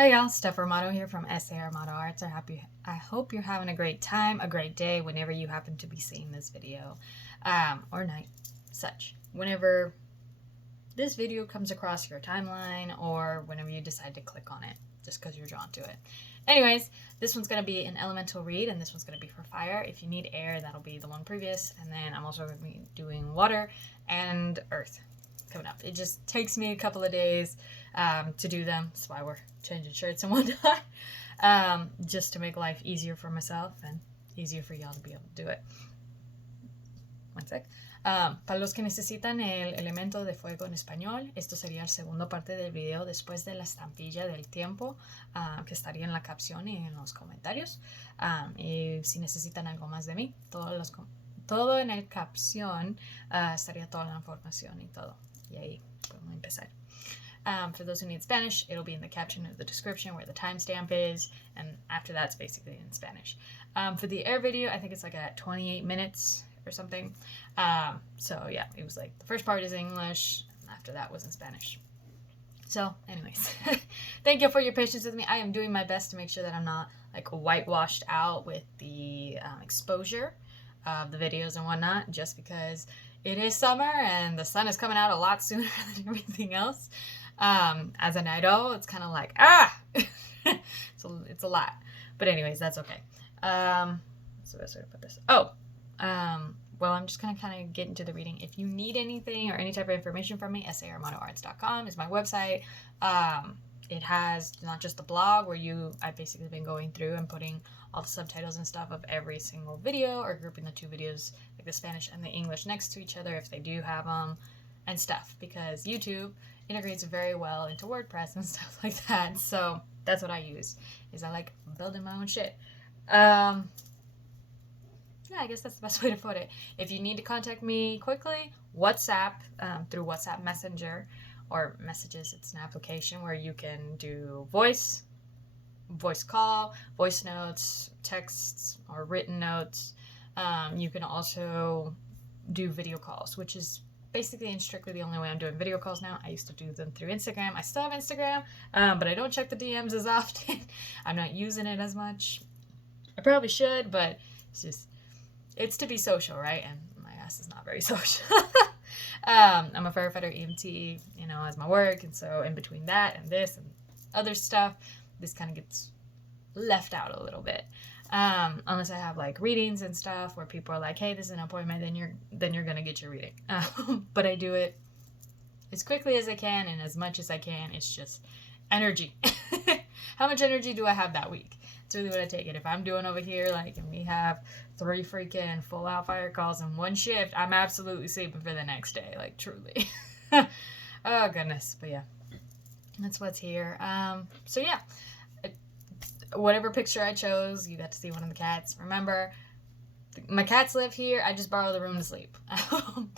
Hey y'all, StephAArmato here from SAArmatoArts. I hope you're having a great time, a great day, whenever you happen to be seeing this video, or night, such. Whenever this video comes across your timeline, or whenever you decide to click on it, just because you're drawn to it. Anyways, this one's going to be an elemental read, and this one's going to be for fire. If you need air, that'll be the one previous, and then I'm also going to be doing water and earth coming up. It just takes me a couple of days to do them. That's why we're changing shirts and whatnot, just to make life easier for myself and easier for y'all to be able to do it. One sec. Para los que necesitan el elemento de fuego en español, esto sería el segundo parte del video después de la estampilla del tiempo, que estaría en la capción y en los comentarios. Y si necesitan algo más de mí, todo en el capción estaría toda la información y todo. Y ahí podemos empezar. For those who need Spanish, it'll be in the caption of the description where the timestamp is, and after that's basically in Spanish. For the air video, I think it's like at 28 minutes or something. So yeah, it was like the first part is English, and after that was in Spanish. So anyways, thank you for your patience with me. I am doing my best to make sure that I'm not like whitewashed out with the exposure of the videos and whatnot, just because it is summer and the sun is coming out a lot sooner than everything else. As an idol, it's kind of like, so it's a lot. But anyways, that's okay. What's the best way to put this? Well, I'm just going to kind of get into the reading. If you need anything or any type of information from me, SAArmatoArts.com is my website. It has not just the blog where I've basically been going through and putting all the subtitles and stuff of every single video, or grouping the two videos, like the Spanish and the English, next to each other if they do have them, and stuff, because YouTube integrates very well into WordPress and stuff like that. So that's what I use, is I like building my own shit. Yeah, I guess that's the best way to put it. If you need to contact me quickly, WhatsApp, through WhatsApp Messenger or Messages. It's an application where you can do voice call, voice notes, texts, or written notes. You can also do video calls, which is basically and strictly the only way I'm doing video calls now. I used to do them through Instagram. I still have Instagram, but I don't check the DMs as often. I'm not using it as much. I probably should, but it's to be social, right? And my ass is not very social. I'm a firefighter EMT, as my work, and so in between that and this and other stuff, this kind of gets left out a little bit. Unless I have like readings and stuff where people are like, hey, this is an appointment, then you're gonna get your reading. But I do it as quickly as I can and as much as I can. It's just energy. How much energy do I have that week? It's really what I take it. If I'm doing over here, and we have 3 freaking full out fire calls in one shift, I'm absolutely sleeping for the next day, truly. Oh goodness. But yeah, that's what's here. So yeah, whatever picture I chose, you got to see one of the cats. Remember, my cats live here. I just borrow the room to sleep.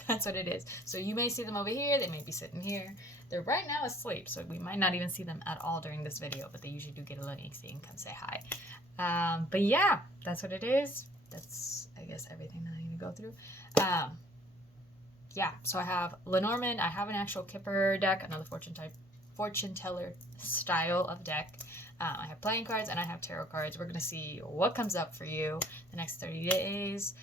That's what it is. So you may see them over here. They may be sitting here. They're right now asleep, so we might not even see them at all during this video, but they usually do get a little angsty and come say hi. But yeah, that's what it is. That's, I guess, everything that I need to go through. Yeah, so I have Lenormand. I have an actual Kipper deck, another fortune teller style of deck. I have playing cards and I have tarot cards. We're going to see what comes up for you the next 30 days.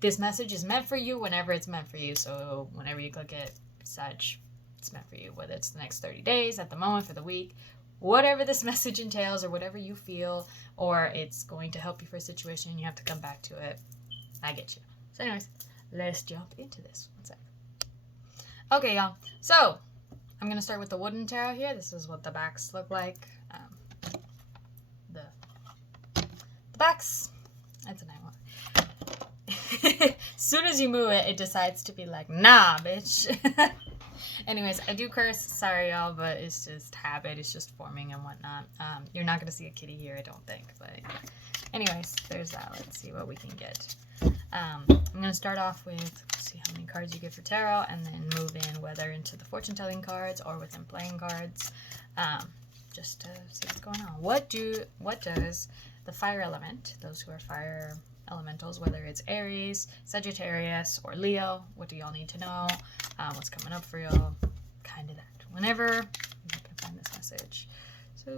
This message is meant for you whenever it's meant for you. So whenever you click it, such, it's meant for you. Whether it's the next 30 days, at the moment, for the week, whatever this message entails or whatever you feel, or it's going to help you for a situation and you have to come back to it, I get you. So anyways, let's jump into this. One sec. Okay, y'all. So I'm going to start with the wooden tarot here. This is what the backs look like. The backs, that's a nice one. As soon as you move it, it decides to be like, nah, bitch. Anyways, I do curse. Sorry, y'all, but it's just habit. It's just forming and whatnot. You're not going to see a kitty here, I don't think. But anyways, there's that. Let's see what we can get. I'm going to start off with, see how many cards you get for tarot, and then move in whether into the fortune-telling cards or within playing cards, just to see what's going on. What does the fire element, those who are fire elementals, whether it's Aries, Sagittarius, or Leo, what do y'all need to know? What's coming up for y'all? Kind of that. Whenever, I can find this message. So,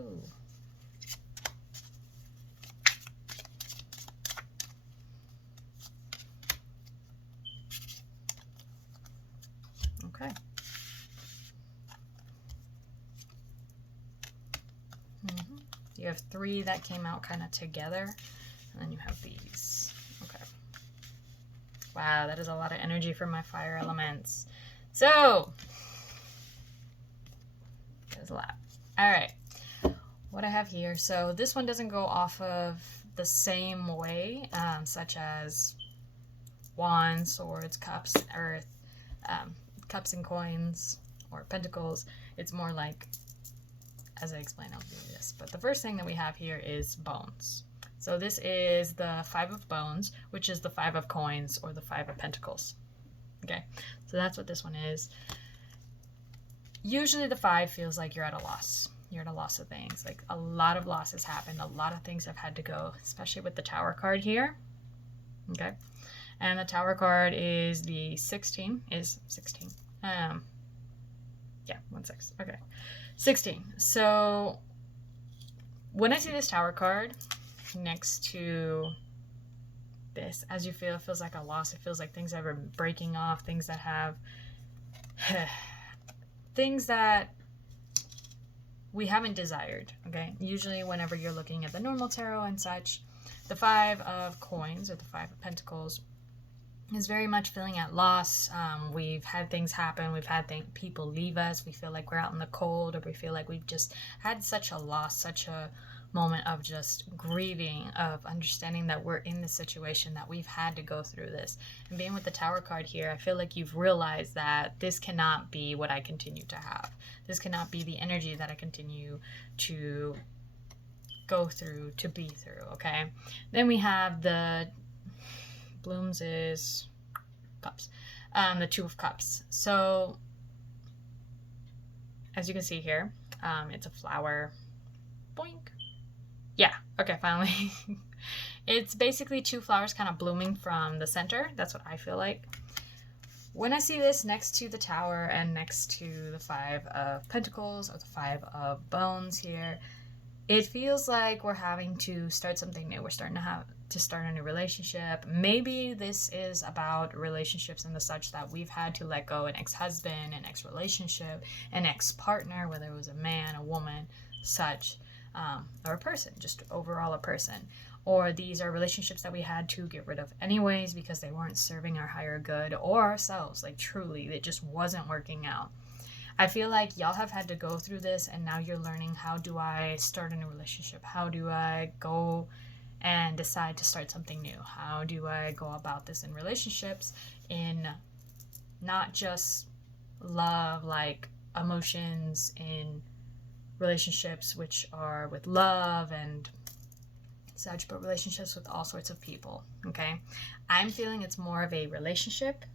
okay. You have 3 that came out kind of together, and then you have these. Okay. Wow, that is a lot of energy for my fire elements. So, there's a lot. All right. What I have here, so this one doesn't go off of the same way, such as wands, swords, cups, earth, cups and coins, or pentacles. It's more like, as I explain, I'll do this. But the first thing that we have here is bones. So this is the 5 of bones, which is the 5 of coins, or the 5 of pentacles. Okay, so that's what this one is. Usually the 5 feels like you're at a loss. You're at a loss of things. Like, a lot of losses happened. A lot of things have had to go, especially with the Tower card here. Okay, and the Tower card is the 16. Yeah, 1/6. Okay, 16. So when I see this Tower card next to this, as you feel, it feels like a loss. It feels like things that are breaking off, things that have things that we haven't desired. Okay, usually whenever you're looking at the normal tarot and such, the 5 of coins, or the 5 of pentacles, is very much feeling at loss. We've had things happen. We've had people leave us. We feel like we're out in the cold, or we feel like we've just had such a loss, such a moment of just grieving, of understanding that we're in this situation, that we've had to go through this. And being with the Tower card here, I feel like you've realized that this cannot be what I continue to have. This cannot be the energy that I continue to go through, to be through, okay? Then we have the blooms is cups, the 2 of cups. So as you can see here, it's a flower. Boink. Yeah, okay, finally. It's basically 2 flowers kind of blooming from the center. That's what I feel like. When I see this next to the Tower and next to the 5 of pentacles, or the 5 of bones here, it feels like we're having to start something new. We're starting to start a new relationship. Maybe this is about relationships and the such that we've had to let go, an ex-husband, an ex-relationship, an ex-partner, whether it was a man, a woman, such, or a person, just overall a person. Or these are relationships that we had to get rid of anyways because they weren't serving our higher good or ourselves. Like, truly, it just wasn't working out. I feel like y'all have had to go through this, and now you're learning, how do I start a new relationship? How do I go and decide to start something new? How do I go about this in relationships, in not just love, like emotions, in relationships which are with love and such, but relationships with all sorts of people, okay? I'm feeling it's more of a relationship,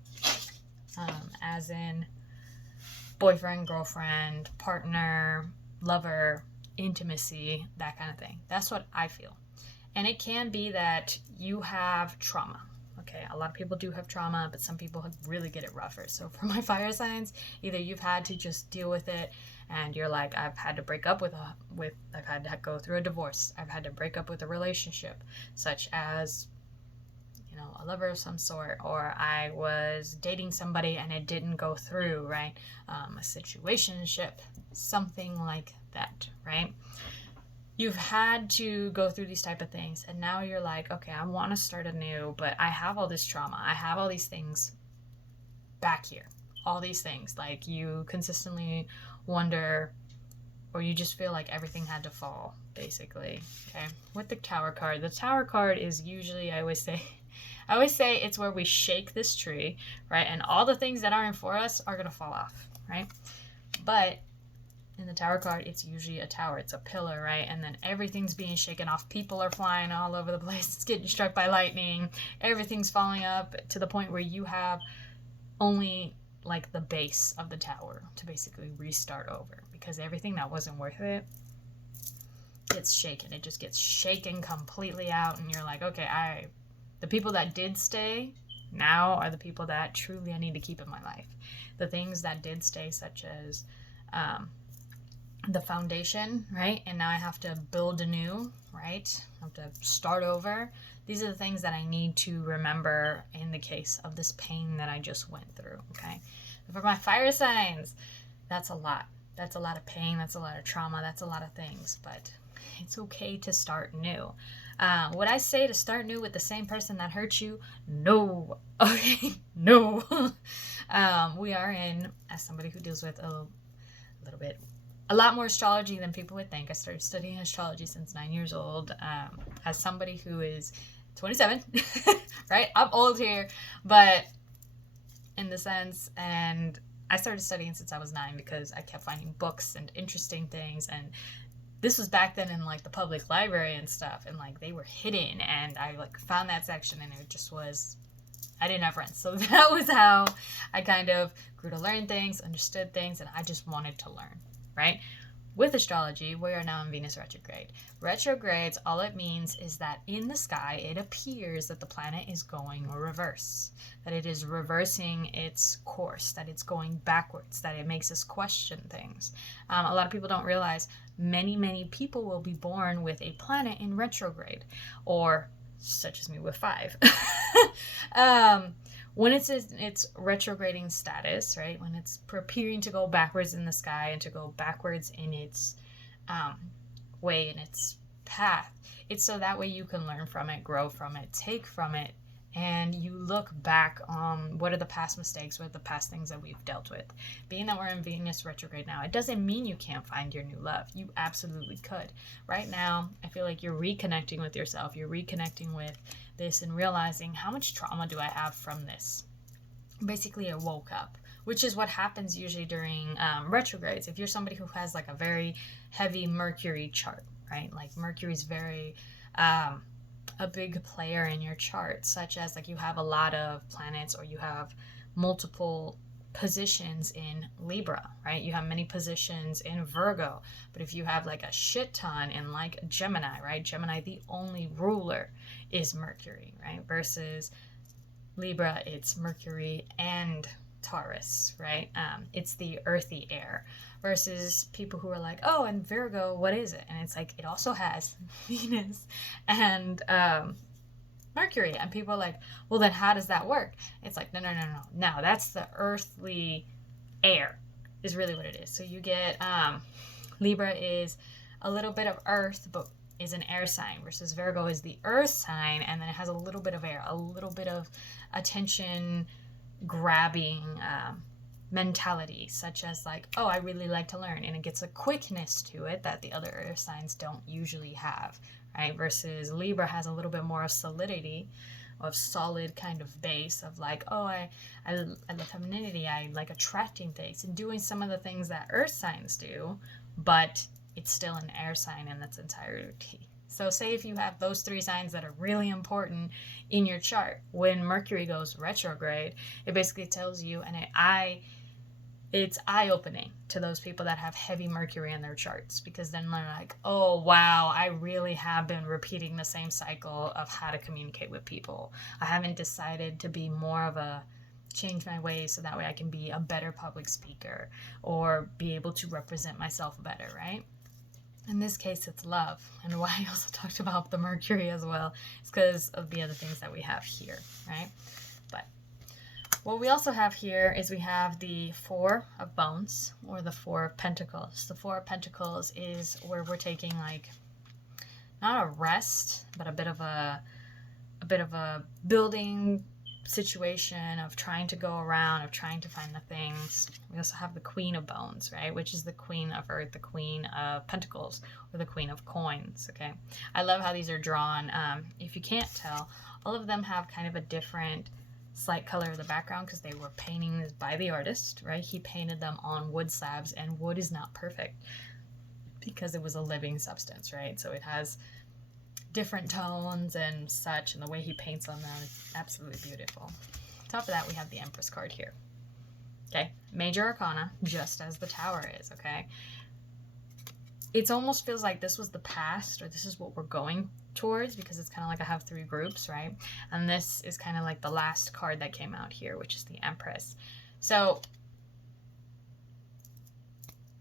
as in boyfriend, girlfriend, partner, lover, intimacy, that kind of thing. That's what I feel. And it can be that you have trauma. Okay, a lot of people do have trauma, but some people really get it rougher. So for my fire signs, either you've had to just deal with it and you're like, I've had to break up I've had to go through a divorce. I've had to break up with a relationship, such as, you know, a lover of some sort, or I was dating somebody and it didn't go through, right? A situationship, something like that, right? You've had to go through these type of things, and now you're like, okay, I want to start anew, but I have all this trauma. I have all these things back here. All these things. Like, you consistently wonder, or you just feel like everything had to fall, basically. Okay. With the Tower card, the Tower card is usually, I always say it's where we shake this tree, right? And all the things that aren't for us are going to fall off, right? But in the Tower card, it's usually a tower. It's a pillar, right? And then everything's being shaken off. People are flying all over the place. It's getting struck by lightning. Everything's falling up to the point where you have only like the base of the tower to basically restart over, because everything that wasn't worth it gets shaken. It just gets shaken completely out, and you're like, okay, the people that did stay now are the people that truly I need to keep in my life. The things that did stay, such as the foundation, right? And now I have to build anew, right? I have to start over. These are the things that I need to remember in the case of this pain that I just went through, okay? For my fire signs, that's a lot. That's a lot of pain. That's a lot of trauma. That's a lot of things, but it's okay to start new. Would I say to start new with the same person that hurt you? No. Okay, no. We are in, as somebody who deals with a lot more astrology than people would think. I started studying astrology since 9 years old. As somebody who is 27, right? I'm old here, but in the sense, and I started studying since I was 9 because I kept finding books and interesting things, and this was back then in like the public library and stuff, and like they were hidden, and I like found that section, and it just was, I didn't have friends, so that was how I kind of grew to learn things, understood things, and I just wanted to learn, right? With astrology, we are now in Venus retrograde. Retrogrades, all it means is that in the sky, it appears that the planet is going reverse, that it is reversing its course, that it's going backwards, that it makes us question things. A lot of people don't realize many people will be born with a planet in retrograde, or such as me with 5. When it's in its retrograding status, right, when it's appearing to go backwards in the sky and to go backwards in its way, in its path, it's so that way you can learn from it, grow from it, take from it, and you look back on what are the past mistakes, what are the past things that we've dealt with. Being that we're in Venus retrograde now, it doesn't mean you can't find your new love. You absolutely could. Right now, I feel like you're reconnecting with yourself. You're reconnecting with this and realizing, how much trauma do I have from this? Basically, I woke up, which is what happens usually during retrogrades. If you're somebody who has like a very heavy Mercury chart, right? Like Mercury's very a big player in your chart, such as like you have a lot of planets, or you have multiple positions in Libra, right? You have many positions in Virgo, but if you have like a shit ton in like Gemini, right? Gemini, the only ruler is Mercury, right? Versus Libra, it's Mercury and Taurus, right? It's the earthy air, versus people who are like, oh, and Virgo, what is it? And it's like, it also has Venus and Mercury, and people are like, well, then how does that work? It's like, no, that's the earthly air is really what it is. So you get Libra is a little bit of earth, but is an air sign, versus Virgo is the earth sign, and then it has a little bit of air, a little bit of attention grabbing mentality, such as like, oh, I really like to learn, and it gets a quickness to it that the other earth signs don't usually have, right? Versus Libra has a little bit more of solidity, of solid kind of base of like, oh, I love femininity, I like attracting things and doing some of the things that earth signs do, but it's still an air sign in its entirety. So say if you have those 3 signs that are really important in your chart, when Mercury goes retrograde, it basically tells you, and it's eye-opening to those people that have heavy Mercury in their charts, because then they're like, oh, wow, I really have been repeating the same cycle of how to communicate with people. I haven't decided to be more of a change my ways so that way I can be a better public speaker or be able to represent myself better, right? In this case, it's love. And why I also talked about the Mercury as well is because of the other things that we have here, right? But what we also have here is we have the 4 of Bones, or the 4 of Pentacles. The 4 of Pentacles is where we're taking like, not a rest, but a bit of a building situation of trying to go around, of trying to find the things. We also have the Queen of Bones, right, which is the Queen of Earth, the Queen of Pentacles, or the Queen of Coins. Okay, I love how these are drawn. If you can't tell, all of them have kind of a different slight color of the background because they were paintings by the artist, right? He painted them on wood slabs, and wood is not perfect because it was a living substance, right? So it has different tones and such, and the way he paints on them is absolutely beautiful. On top of that, we have the Empress card here. Okay, Major Arcana, just as the Tower is, okay? It almost feels like this was the past, or this is what we're going towards, because it's kind of like I have 3 groups, right? And this is kind of like the last card that came out here, which is the Empress. So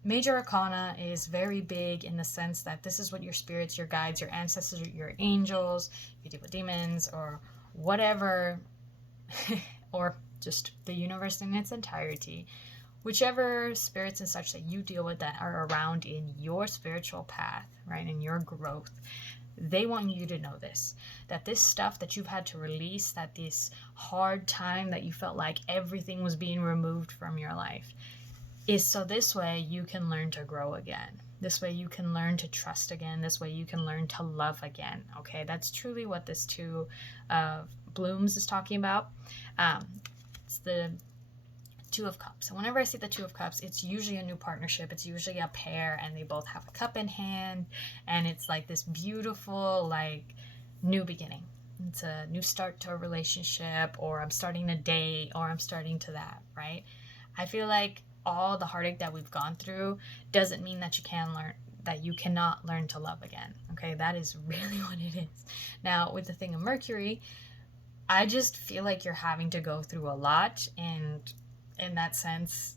Major Arcana is very big in the sense that this is what your spirits, your guides, your ancestors, your angels, you deal with demons or whatever, or just the universe in its entirety, whichever spirits and such that you deal with that are around in your spiritual path, right, in your growth, they want you to know this, that this stuff that you've had to release, that this hard time that you felt like everything was being removed from your life, is so this way you can learn to grow again. This way you can learn to trust again. This way you can learn to love again. Okay, that's truly what this Two of Blooms is talking about. It's the Two of Cups. And whenever I see the Two of Cups, it's usually a new partnership. It's usually a pair and they both have a cup in hand. And it's like this beautiful, like, new beginning. It's a new start to a relationship, or I'm starting a date, or I'm starting to that, right? I feel like all the heartache that we've gone through doesn't mean that you cannot learn to love again. Okay, that is really what it is. Now, with the thing of Mercury, I just feel like you're having to go through a lot, and in that sense,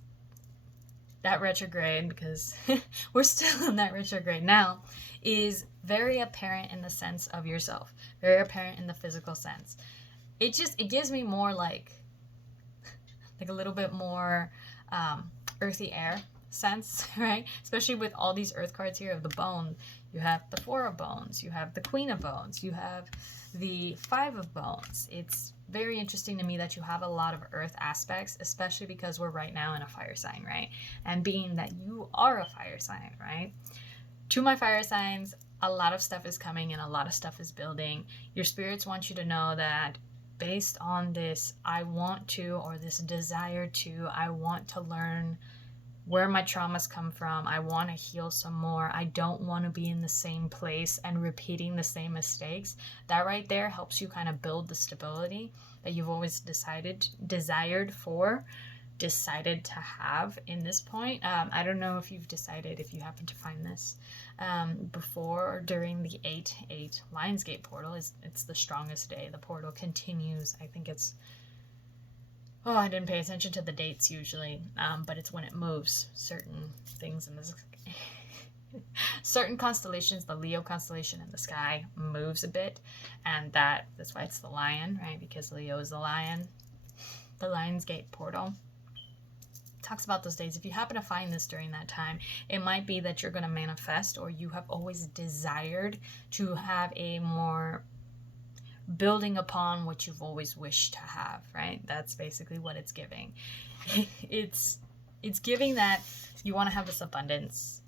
that retrograde, because we're still in that retrograde now, is very apparent in the sense of yourself, very apparent in the physical sense. It gives me more like a little bit more earthy air sense, right? Especially with all these earth cards here of the bone. You have the Four of Bones, you have the Queen of Bones, you have the Five of Bones. It's very interesting to me that you have a lot of earth aspects, especially because we're right now in a fire sign, right? And being that you are a fire sign, right? To my fire signs, a lot of stuff is coming and a lot of stuff is building. Your spirits want you to know that based on this I want to, or this desire to, I want to learn where my traumas come from. I want to heal some more. I don't want to be in the same place and repeating the same mistakes. That right there helps you kind of build the stability that you've always decided to have in this point. I don't know if you've decided, if you happen to find this before or during the 8/8 Lionsgate portal. It's the strongest day. The portal continues. I think it's, I didn't pay attention to the dates usually, but it's when it moves. Certain things in this, certain constellations, the Leo constellation in the sky moves a bit, and that's why it's the lion, right? Because Leo is the lion. The Lionsgate portal talks about those days. If you happen to find this during that time, it might be that you're going to manifest, or you have always desired to have a more building upon what you've always wished to have, right? That's basically what it's giving. It's giving that you want to have this abundance,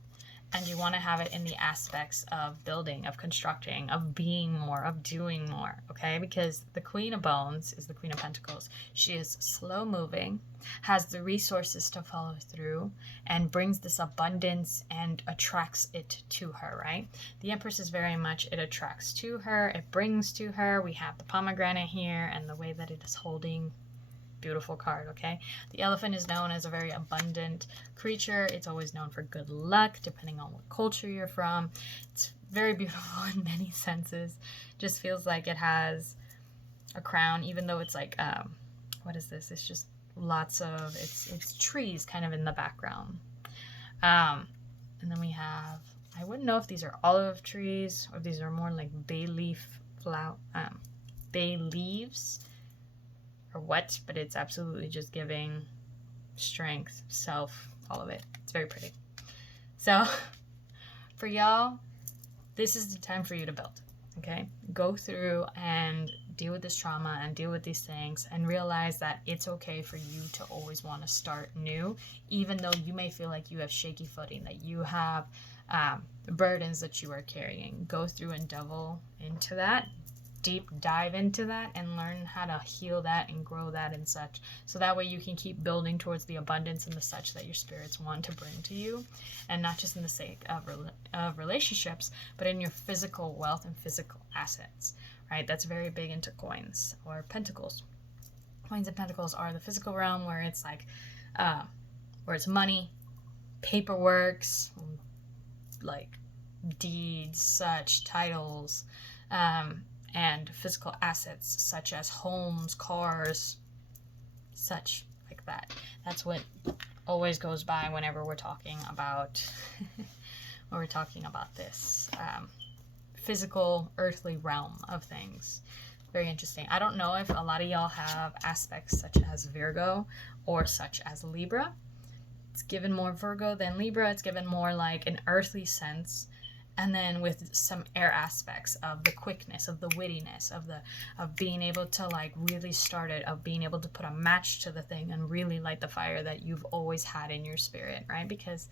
and you want to have it in the aspects of building, of constructing, of being more, of doing more, okay? Because the Queen of Bones is the Queen of Pentacles. She is slow moving, has the resources to follow through, and brings this abundance and attracts it to her, right? The Empress is very much, it attracts to her, it brings to her. We have the pomegranate here and the way that it is holding. Beautiful card, okay? The elephant is known as a very abundant creature. It's always known for good luck, depending on what culture you're from. It's very beautiful in many senses. Just feels like it has a crown, even though it's like, what is this? It's just lots of, it's trees kind of in the background. And then we have, I wouldn't know if these are olive trees or if these are more like bay leaves, or what, but it's absolutely just giving strength, self, all of it. It's very pretty. So for y'all, this is the time for you to build, okay? Go through and deal with this trauma and deal with these things, and realize that it's okay for you to always want to start new, even though you may feel like you have shaky footing, that you have burdens that you are carrying. Go through and delve into that, deep dive into that, and learn how to heal that and grow that and such, so that way you can keep building towards the abundance and the such that your spirits want to bring to you, and not just in the sake of relationships, but in your physical wealth and physical assets, right? That's very big into coins or pentacles. Coins and pentacles are the physical realm, where it's like where it's money, paperworks, like deeds, such titles, and physical assets such as homes, cars, such like that. That's what always goes by whenever we're talking about this physical, earthly realm of things. Very interesting. I don't know if a lot of y'all have aspects such as Virgo or such as Libra. It's given more Virgo than Libra. It's given more like an earthly sense, and then with some air aspects of the quickness, of the wittiness, of being able to like really start it, of being able to put a match to the thing and really light the fire that you've always had in your spirit, right? Because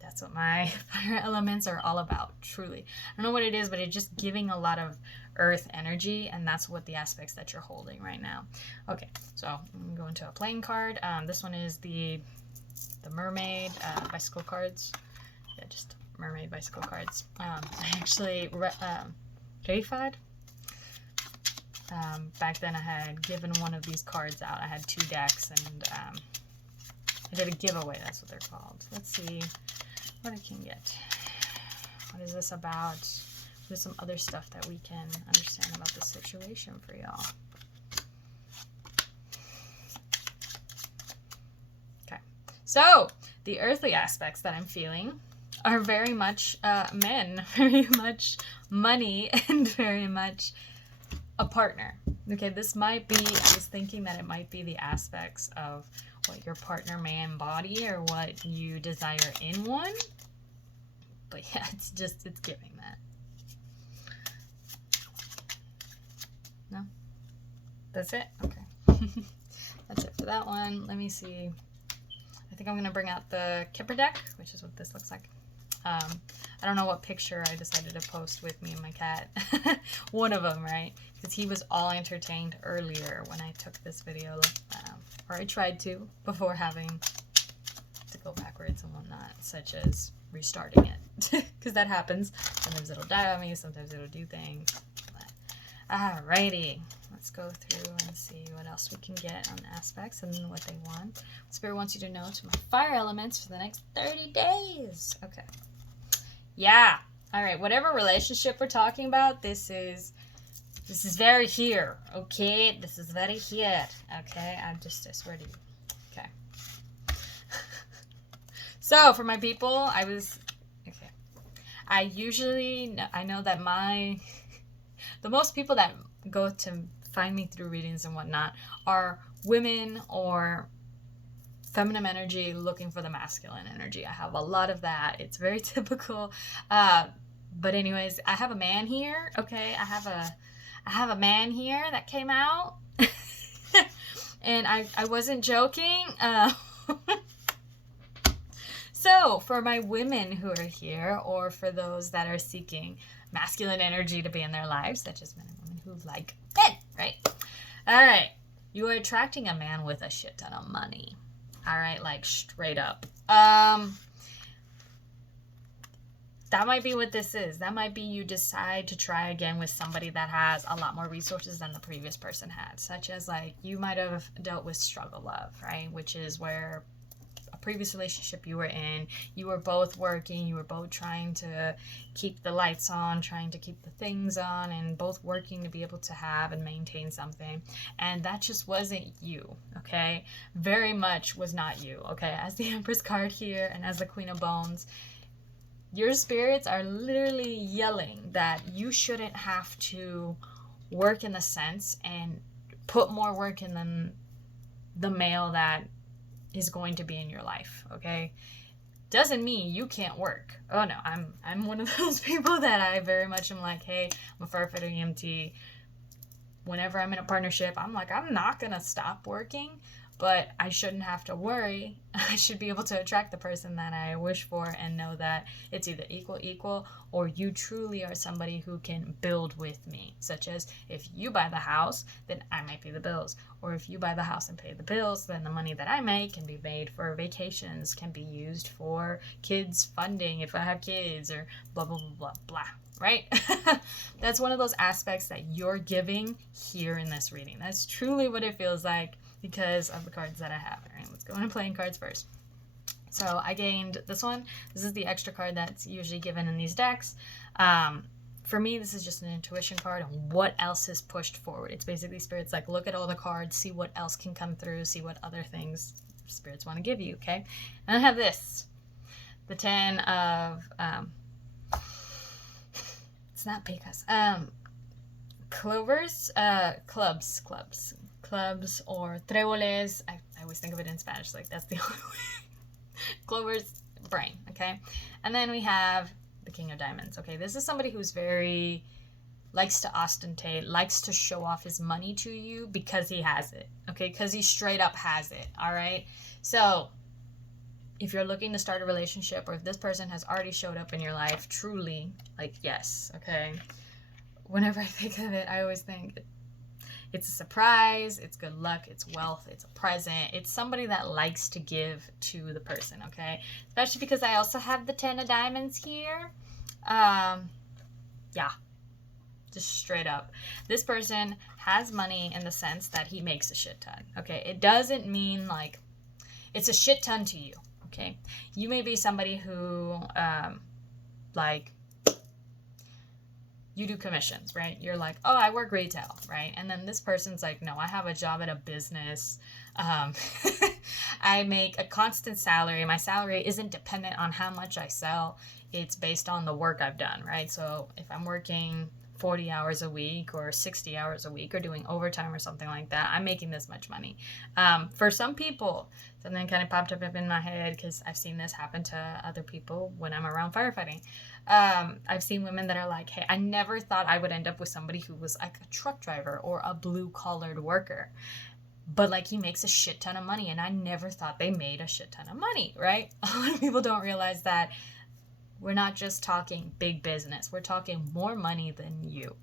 that's what my fire elements are all about, truly. I don't know what it is, but it's just giving a lot of earth energy, and that's what the aspects that you're holding right now. Okay, so I'm going to a playing card. This one is the mermaid bicycle cards. Yeah, just mermaid bicycle cards. I actually verified. Back then I had given one of these cards out. I had 2 decks, and I did a giveaway. That's what they're called. Let's see what I can get. What is this about? There's some other stuff that we can understand about the situation for y'all. Okay, so the earthly aspects that I'm feeling are very much men, very much money, and very much a partner. Okay, this might be, I was thinking that it might be the aspects of what your partner may embody or what you desire in one. But yeah, it's giving that. No? That's it? Okay. That's it for that one. Let me see. I think I'm going to bring out the Kipper deck, which is what this looks like. I don't know what picture I decided to post with me and my cat. One of them, right? Because he was all entertained earlier when I took this video, or I tried to, before having to go backwards and whatnot, such as restarting it. Because that happens. Sometimes it'll die on me, sometimes it'll do things. Alrighty, let's go through and see what else we can get on aspects and what they want. Spirit wants you to know to my fire elements for the next 30 days. Okay. Yeah. All right. Whatever relationship we're talking about, this is very here. Okay. This is very here. Okay. I swear to you. Okay. So for my people, I know that the most people that go to find me through readings and whatnot are women or feminine energy looking for the masculine energy. I have a lot of that. It's very typical. But anyways, I have a man here. Okay, I have a man here that came out, and I wasn't joking. So for my women who are here, or for those that are seeking masculine energy to be in their lives, such as men and women who like men, right? All right, you are attracting a man with a shit ton of money. All right, like straight up. That might be what this is. That might be you decide to try again with somebody that has a lot more resources than the previous person had, such as like you might have dealt with struggle love, right? Which is where a previous relationship you were in, you were both working, you were both trying to keep the lights on, trying to keep the things on, and both working to be able to have and maintain something, and that just wasn't you, okay? Very much was not you, okay? As the Empress card here and as the Queen of Bones, your spirits are literally yelling that you shouldn't have to work in the sense and put more work in than the male that is going to be in your life, okay? Doesn't mean you can't work. Oh no, I'm one of those people that I very much am like, hey, I'm a firefighter EMT. Whenever I'm in a partnership, I'm like, I'm not gonna stop working, but I shouldn't have to worry. I should be able to attract the person that I wish for and know that it's either equal, or you truly are somebody who can build with me. Such as if you buy the house, then I might pay the bills. Or if you buy the house and pay the bills, then the money that I make can be made for vacations, can be used for kids funding if I have kids, or blah, blah, blah, blah, blah. Right? That's one of those aspects that you're giving here in this reading. That's truly what it feels like because of the cards that I have. All right, let's go into playing cards first. So I gained this one. This is the extra card that's usually given in these decks. For me, this is just an intuition card on what else is pushed forward. It's basically spirits like, look at all the cards, see what else can come through, see what other things spirits want to give you, okay? And I have this, the 10 of, it's not picas, clovers, clubs, or tréboles. I always think of it in Spanish, like that's the only way. Clovers, brain, okay? And then we have the King of Diamonds, okay? This is somebody who's very, likes to ostentate, likes to show off his money to you because he has it, okay? Because he straight up has it, all right? So if you're looking to start a relationship, or if this person has already showed up in your life, truly, like, yes, okay? Whenever I think of it, I always think it's a surprise, it's good luck, it's wealth, it's a present, it's somebody that likes to give to the person, okay? Especially because I also have the 10 of Diamonds here. Yeah. Just straight up. This person has money in the sense that he makes a shit ton, okay? It doesn't mean like it's a shit ton to you, okay? You may be somebody who, like, you do commissions, right? You're like, oh, I work retail, right? And then this person's like, no, I have a job at a business. I make a constant salary. My salary isn't dependent on how much I sell. It's based on the work I've done, right? So if I'm working 40 hours a week or 60 hours a week or doing overtime or something like that, I'm making this much money. For some people, something kind of popped up in my head because I've seen this happen to other people when I'm around firefighting. I've seen women that are like, hey, I never thought I would end up with somebody who was like a truck driver or a blue-collared worker. But like he makes a shit ton of money and I never thought they made a shit ton of money, right? A lot of people don't realize that we're not just talking big business. We're talking more money than you.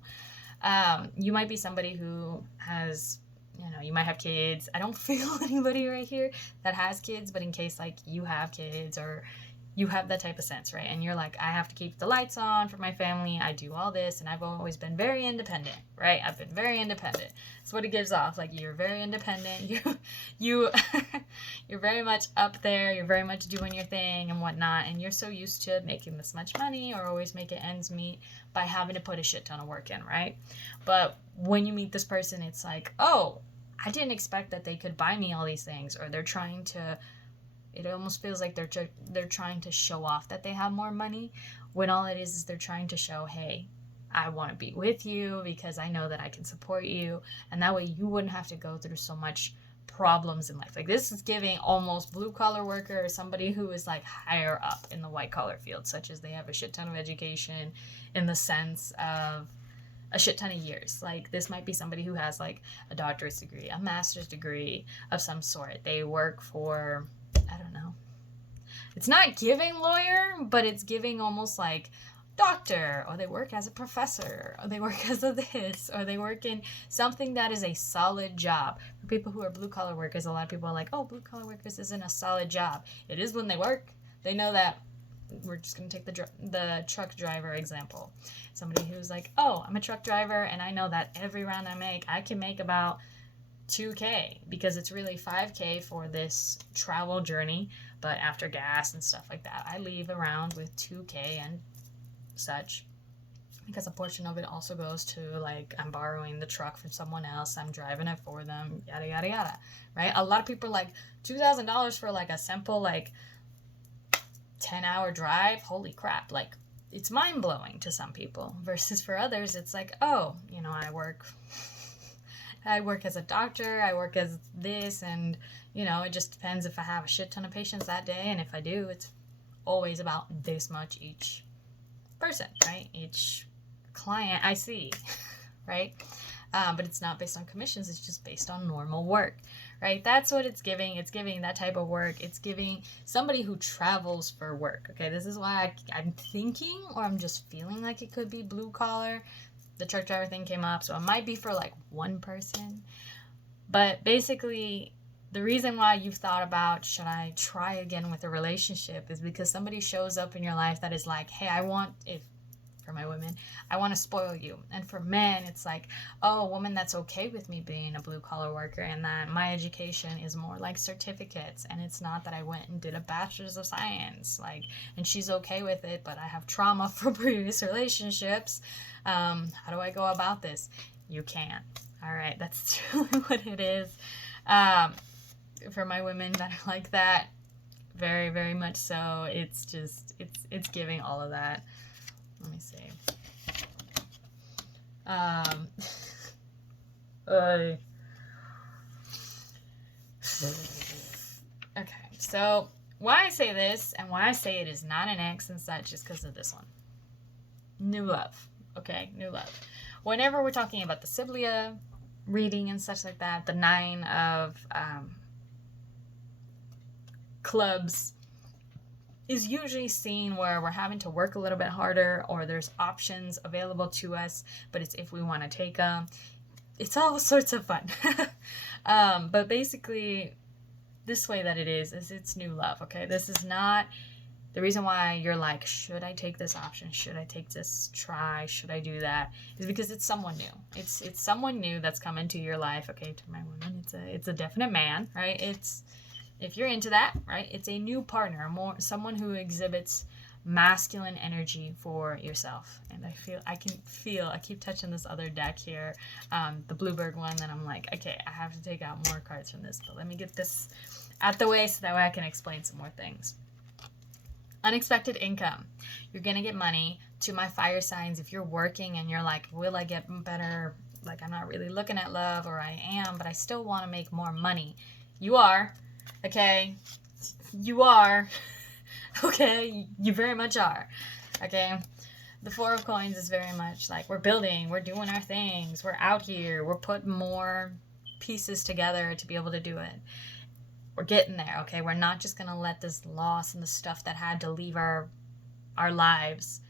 You might be somebody who has, you know, you might have kids. I don't feel anybody right here that has kids, but in case like you have kids or you have that type of sense, right? And you're like, I have to keep the lights on for my family. I do all this, and I've always been very independent, right? I've been very independent. That's what it gives off. Like, you're very independent. You're very much up there. You're very much doing your thing and whatnot. And you're so used to making this much money or always making ends meet by having to put a shit ton of work in, right? But when you meet this person, it's like, oh, I didn't expect that they could buy me all these things, or they're trying to. It almost feels like they're trying to show off that they have more money, when all it is they're trying to show, hey, I want to be with you because I know that I can support you, and that way you wouldn't have to go through so much problems in life. Like, this is giving almost blue-collar worker or somebody who is like higher up in the white-collar field, such as they have a shit ton of education in the sense of a shit ton of years. Like, this might be somebody who has like a doctorate degree, a master's degree of some sort. They work for, I don't know. It's not giving lawyer, but it's giving almost like doctor, or they work as a professor, or they work as a this, or they work in something that is a solid job. For people who are blue-collar workers, a lot of people are like, oh, blue-collar workers isn't a solid job. It is when they work. They know that. We're just going to take the truck driver example. Somebody who's like, oh, I'm a truck driver, and I know that every round I can make about $2,000, because it's really $5,000 for this travel journey, but after gas and stuff like that, I leave around with $2,000 and such, because a portion of it also goes to, like, I'm borrowing the truck from someone else, I'm driving it for them, yada yada yada, right? A lot of people are like, $2,000 for like a simple like 10-hour drive, holy crap, like, it's mind-blowing to some people, versus for others it's like, oh, you know, I work as a doctor, I work as this, and, you know, it just depends if I have a shit ton of patients that day, and if I do, it's always about this much each person, right? Each client I see, right? But it's not based on commissions, it's just based on normal work, right? That's what it's giving. It's giving that type of work. It's giving somebody who travels for work, okay? This is why I'm thinking, or I'm just feeling like it could be blue collar. The truck driver thing came up, so it might be for like one person. But basically, the reason why you've thought about, should I try again with a relationship, is because somebody shows up in your life that is like, hey, for my women, I want to spoil you. And for men, it's like, oh, a woman that's okay with me being a blue-collar worker, and that my education is more like certificates, and it's not that I went and did a bachelor's of science, like, and she's okay with it, but I have trauma from previous relationships. How do I go about this? You can't. All right, that's truly what it is. for my women that are like that, very, very much so. It's just, it's giving all of that. Let me see. Okay, so why I say this and why I say it is not an X and such is because of this one. New love. Okay, new love. Whenever we're talking about the Siblia reading and such like that, the 9 of clubs is usually seen where we're having to work a little bit harder, or there's options available to us, but it's if we want to take them. It's all sorts of fun. But basically, this way that it is it's new love, okay? This is not the reason why you're like, should I take this option? Should I take this try? Should I do that? Is because it's someone new. It's someone new that's come into your life, okay? To my women, it's a definite man, right? It's, if you're into that, right? It's a new partner, someone who exhibits masculine energy for yourself. And I keep touching this other deck here, the Bluebird one, and I'm like, okay, I have to take out more cards from this, but let me get this out the way so that way I can explain some more things. Unexpected income. You're gonna get money. To my fire signs, if you're working and you're like, will I get better? Like, I'm not really looking at love, or I am, but I still want to make more money. You are, okay? You are. Okay, you very much are. Okay, the 4 of Coins is very much like we're building, we're doing our things, we're out here, we're putting more pieces together to be able to do it. We're getting there, okay? We're not just gonna let this loss and the stuff that had to leave our lives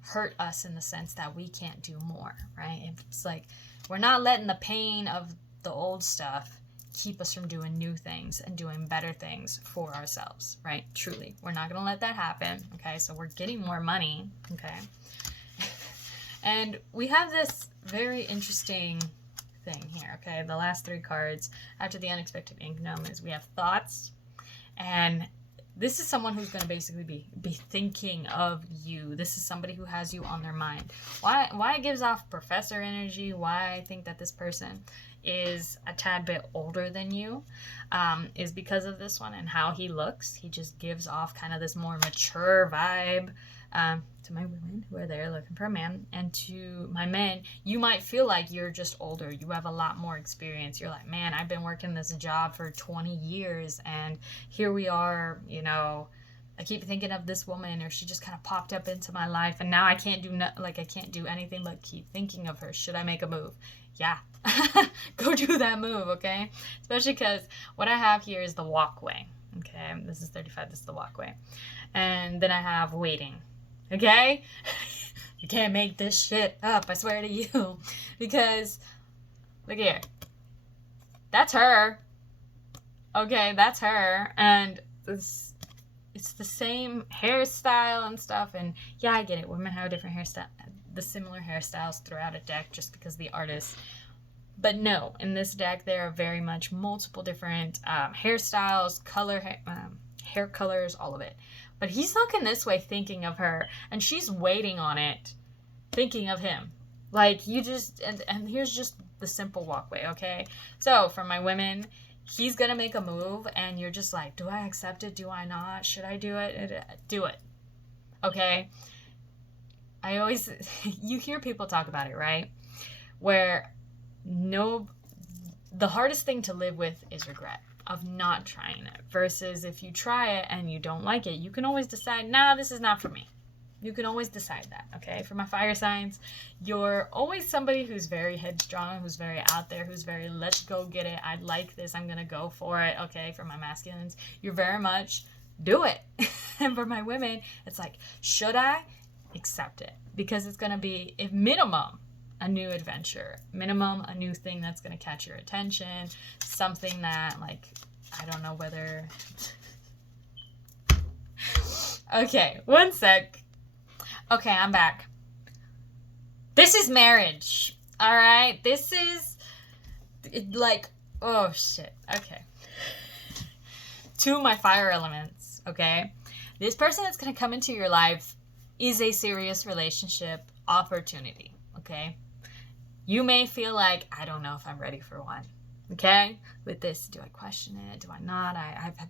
hurt us in the sense that we can't do more, right? It's like we're not letting the pain of the old stuff keep us from doing new things and doing better things for ourselves, right? Truly, we're not going to let that happen, okay? So we're getting more money, okay? And we have this very interesting thing here, okay? The last 3 cards after the unexpected income is we have thoughts, and this is someone who's going to basically be thinking of you. This is somebody who has you on their mind. Why it gives off professor energy, why I think that this person is a tad bit older than you, is because of this one and how he looks. He just gives off kind of this more mature vibe. To my women who are there looking for a man, and to my men, you might feel like you're just older. You have a lot more experience. You're like, man, I've been working this job for 20 years, and here we are, you know, I keep thinking of this woman, or she just kind of popped up into my life, and now I can't do anything but keep thinking of her. Should I make a move? Yeah. Go do that move, okay? Especially because what I have here is the walkway, okay? This is 35, this is the walkway. And then I have waiting, okay? You can't make this shit up, I swear to you. Because, look here. That's her. Okay, that's her. And it's the same hairstyle and stuff. And yeah, I get it. Women have different hairstyle, the similar hairstyles throughout a deck just because the artist. But no, in this deck, there are very much multiple different hairstyles, hair colors, all of it. But he's looking this way thinking of her, and she's waiting on it, thinking of him. Like, you just, and here's just the simple walkway, okay? So, for my women, he's going to make a move, and you're just like, do I accept it? Do I not? Should I do it? Do it, okay? I always, you hear people talk about it, right? Where the hardest thing to live with is regret of not trying it, versus if you try it and you don't like it, you can always decide, nah, this is not for me. You can always decide that, okay? For my fire signs, you're always somebody who's very headstrong, who's very out there, who's very, let's go get it, I like this, I'm gonna go for it, okay? For my masculines, you're very much, do it. And for my women, it's like, should I? Accept it. Because it's gonna be, if minimum, a new adventure, minimum a new thing that's going to catch your attention, something that, like, I don't know whether, okay, one sec, okay, I'm back. This is marriage, all right? This is, like, oh, shit, okay. 2 of my fire elements, okay? This person that's going to come into your life is a serious relationship opportunity, okay? You may feel like, I don't know if I'm ready for one. Okay? With this, do I question it? Do I not?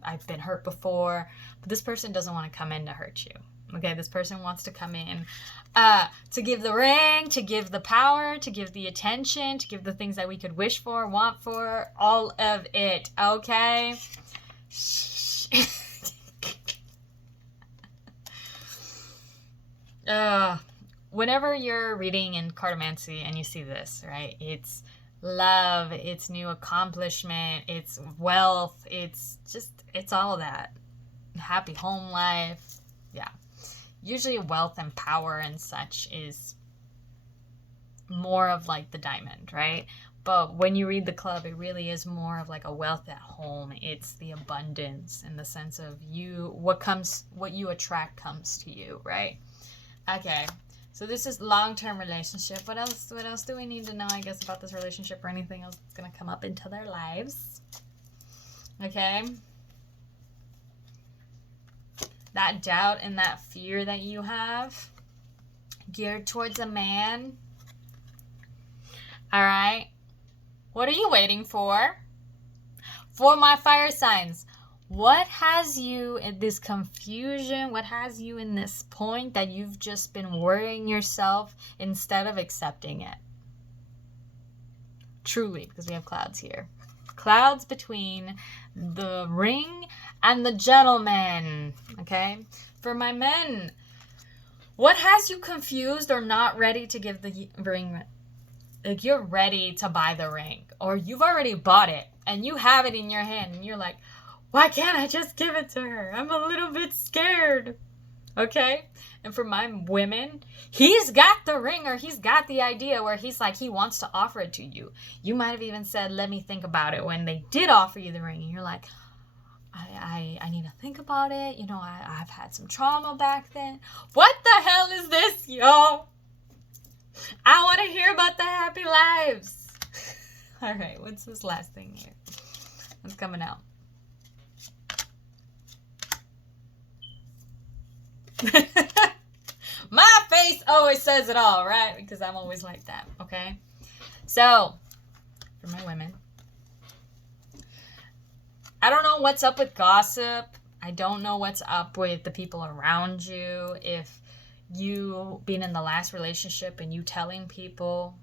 I've been hurt before. But this person doesn't want to come in to hurt you. Okay? This person wants to come in to give the ring, to give the power, to give the attention, to give the things that we could wish for, want for, all of it. Okay? Whenever you're reading in cartomancy and you see this, right? It's love, it's new accomplishment, it's wealth, it's all that. Happy home life. Yeah. Usually wealth and power and such is more of like the diamond, right? But when you read the club, it really is more of like a wealth at home. It's the abundance in the sense of what you attract comes to you, right? Okay. So this is long-term relationship. What else do we need to know, I guess, about this relationship or anything else that's going to come up into their lives? Okay. That doubt and that fear that you have geared towards a man. All right. What are you waiting for? For my fire signs. What has you in this confusion? What has you in this point that you've just been worrying yourself instead of accepting it? Truly, because we have clouds here. Clouds between the ring and the gentleman. Okay? For my men, what has you confused or not ready to give the ring? Like, you're ready to buy the ring, or you've already bought it and you have it in your hand and you're like, why can't I just give it to her? I'm a little bit scared. Okay? And for my women, he's got the ring, or he's got the idea where he's like, he wants to offer it to you. You might have even said, let me think about it, when they did offer you the ring. And you're like, I need to think about it. You know, I've had some trauma back then. What the hell is this, y'all? I want to hear about the happy lives. All right, what's this last thing here? What's coming out? My face always says it all, right? Because I'm always like that, okay? So, for my women, I don't know what's up with gossip. I don't know what's up with the people around you. If you being in the last relationship and you telling people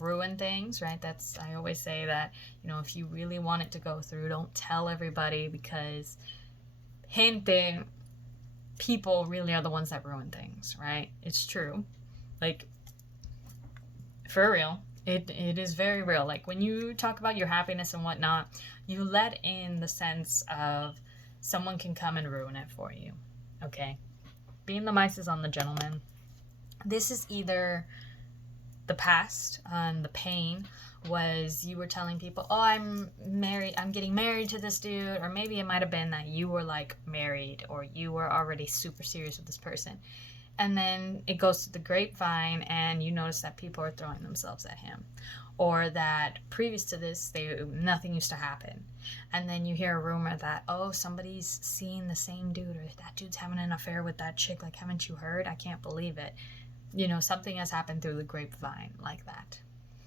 ruin things, right? I always say that, you know, if you really want it to go through, don't tell everybody, because people really are the ones that ruin things, right? It's true. Like, for real. It is very real. Like, when you talk about your happiness and whatnot, you let in the sense of someone can come and ruin it for you, okay? Being the mice is on the gentleman. This is either the past and the pain was you were telling people, oh, I'm getting married to this dude, or maybe it might have been that you were like married, or you were already super serious with this person, and then it goes to the grapevine and you notice that people are throwing themselves at him, or that previous to this nothing used to happen, and then you hear a rumor that, oh, somebody's seeing the same dude, or that dude's having an affair with that chick, like, haven't you heard? I can't believe it. You know, something has happened through the grapevine like that.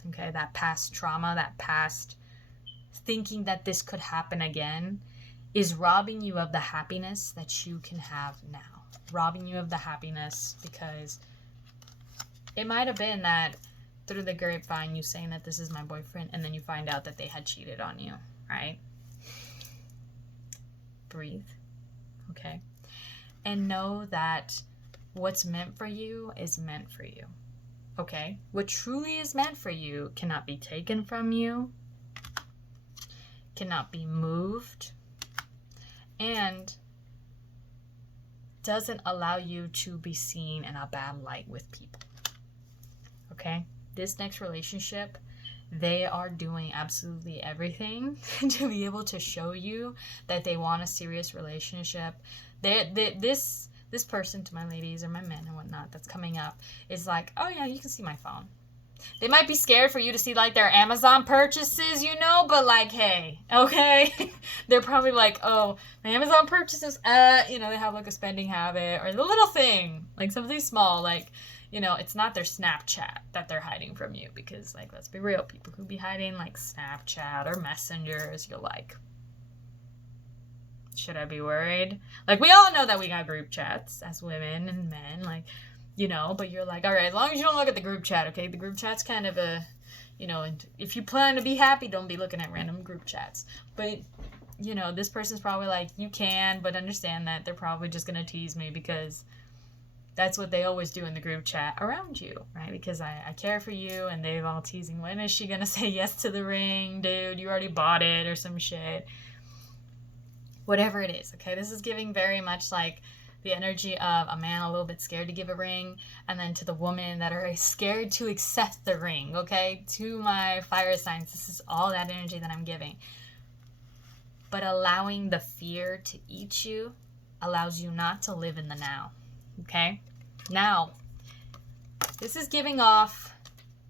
Okay, that past trauma, that past thinking that this could happen again is robbing you of the happiness that you can have now. Robbing you of the happiness, because it might have been that through the grapevine you saying that this is my boyfriend, and then you find out that they had cheated on you, right? Breathe, okay? And know that what's meant for you is meant for you. Okay? What truly is meant for you cannot be taken from you, cannot be moved, and doesn't allow you to be seen in a bad light with people. Okay? This next relationship, they are doing absolutely everything to be able to show you that they want a serious relationship. This person, to my ladies or my men and whatnot that's coming up, is like, oh yeah, you can see my phone. They might be scared for you to see like their Amazon purchases, you know, but like, hey, okay? They're probably like, oh, my Amazon purchases, you know, they have like a spending habit, or the little thing, like something small, like, you know, it's not their Snapchat that they're hiding from you, because, like, let's be real, people who be hiding, like, Snapchat or messengers, you're like, should I be worried? Like, we all know that we got group chats as women and men, like, you know, but you're like, all right, as long as you don't look at the group chat, okay? The group chat's kind of a, you know, and if you plan to be happy, don't be looking at random group chats. But, you know, this person's probably like, you can, but understand that they're probably just going to tease me because that's what they always do in the group chat around you, right? Because I care for you, and they're all teasing, when is she going to say yes to the ring, dude? You already bought it, or some shit. Whatever it is, okay? This is giving very much like the energy of a man a little bit scared to give a ring, and then to the woman that are scared to accept the ring, okay? To my fire signs, this is all that energy that I'm giving. But allowing the fear to eat you allows you not to live in the now, okay? Now, this is giving off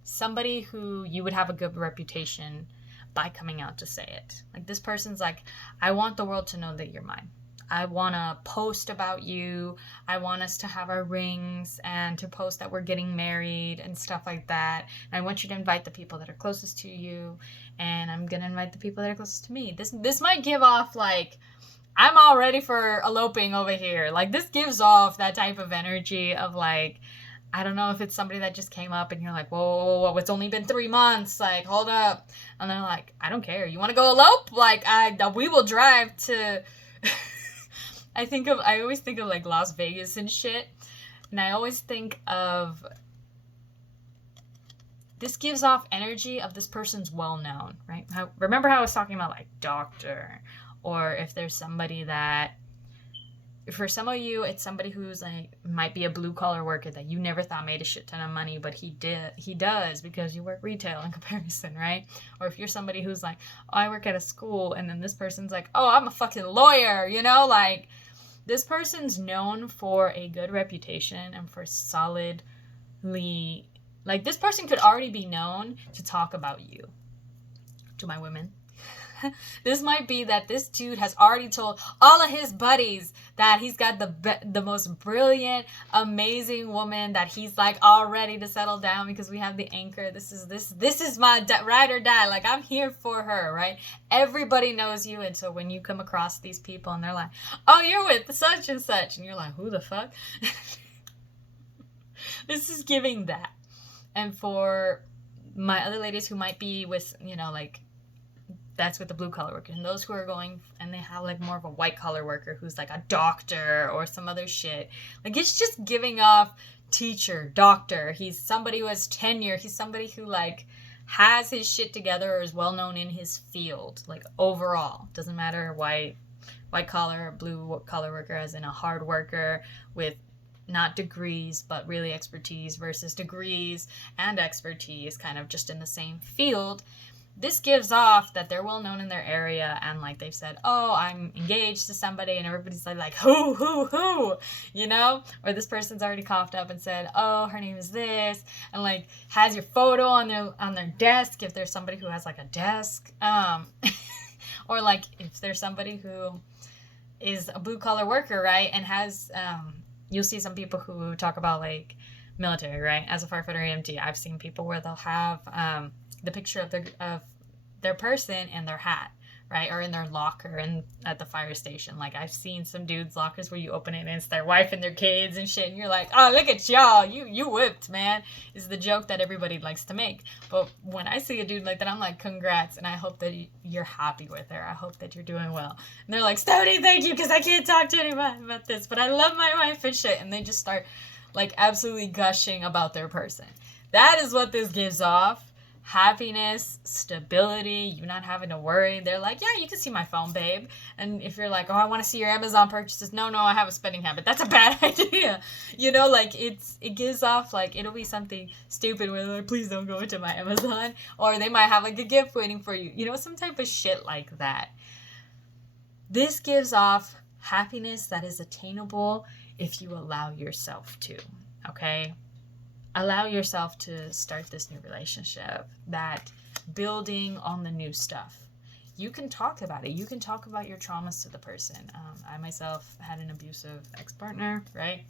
somebody who you would have a good reputation by coming out to say it. Like, this person's like, I want the world to know that you're mine. I want to post about you. I want us to have our rings and to post that we're getting married and stuff like that. And I want you to invite the people that are closest to you. And I'm going to invite the people that are closest to me. This might give off like, I'm all ready for eloping over here. Like, this gives off that type of energy of like, I don't know if it's somebody that just came up and you're like, whoa, it's only been 3 months. Like, hold up. And they're like, I don't care. You want to go elope? Like, we will drive to... I always think of like Las Vegas and shit. And I always think of... This gives off energy of this person's well-known, right? Remember how I was talking about like doctor, or if there's somebody that... For some of you, it's somebody who's like, might be a blue collar worker that you never thought made a shit ton of money, but he does because you work retail in comparison, right? Or if you're somebody who's like, oh, I work at a school, and then this person's like, oh, I'm a fucking lawyer, you know? Like, this person's known for a good reputation and for solidly, like, this person could already be known to talk about you. To my women. This might be that this dude has already told all of his buddies that he's got the most brilliant, amazing woman that he's like all ready to settle down, because we have the anchor. This is my ride or die. Like, I'm here for her, right? Everybody knows you, and so when you come across these people and they're like, oh, you're with such and such, and you're like, who the fuck? This is giving that. And for my other ladies who might be with, you know, like, that's with the blue collar worker, and those who are going and they have like more of a white collar worker who's like a doctor or some other shit, like, it's just giving off teacher, doctor. He's somebody who has tenure. He's somebody who like has his shit together or is well known in his field, like, overall. Doesn't matter white collar or blue collar worker, as in a hard worker with not degrees but really expertise, versus degrees and expertise kind of just in the same field. This gives off that they're well known in their area, and like they've said, oh, I'm engaged to somebody, and everybody's like, who, you know? Or this person's already coughed up and said, oh, her name is this, and like has your photo on their desk if there's somebody who has like a desk. Or like if there's somebody who is a blue collar worker, right, and has you'll see some people who talk about like military, right? As a firefighter EMT, I've seen people where they'll have the picture of their person in their hat, right? Or in their locker and at the fire station. Like, I've seen some dudes' lockers where you open it and it's their wife and their kids and shit, and you're like, oh, look at y'all, you whipped, man. Is the joke that everybody likes to make. But when I see a dude like that, I'm like, congrats, and I hope that you're happy with her. I hope that you're doing well. And they're like, Stephanie, thank you, because I can't talk to anybody about this, but I love my wife and shit. And they just start like absolutely gushing about their person. That is what this gives off. Happiness, stability, you not having to worry. They're like, yeah, you can see my phone, babe. And if you're like, oh, I want to see your Amazon purchases, no, I have a spending habit. That's a bad idea. You know, like, it gives off, like, it'll be something stupid where they're like, please don't go into my Amazon. Or they might have like a gift waiting for you. You know, some type of shit like that. This gives off happiness that is attainable if you allow yourself to, okay? Allow yourself to start this new relationship, that building on the new stuff. You can talk about it. You can talk about your traumas to the person. I myself had an abusive ex-partner, right?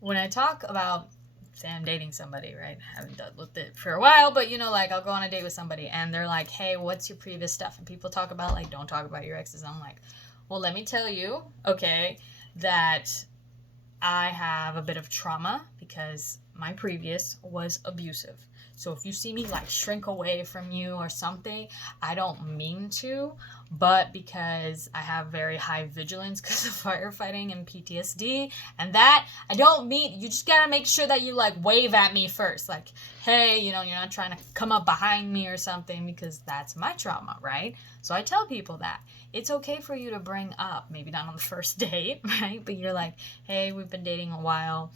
when I talk about, say I'm dating somebody, right? I haven't done with it for a while, but you know, like I'll go on a date with somebody and they're like, hey, what's your previous stuff? And people talk about like, don't talk about your exes. I'm like, well, let me tell you, okay, that I have a bit of trauma because my previous was abusive. So if you see me like shrink away from you or something, I don't mean to, but because I have very high vigilance because of firefighting and PTSD, and that I don't mean, you just gotta make sure that you like wave at me first, like, hey, you know, you're not trying to come up behind me or something, because that's my trauma, right? So I tell people that it's okay for you to bring up, maybe not on the first date, right? But you're like, hey, we've been dating a while.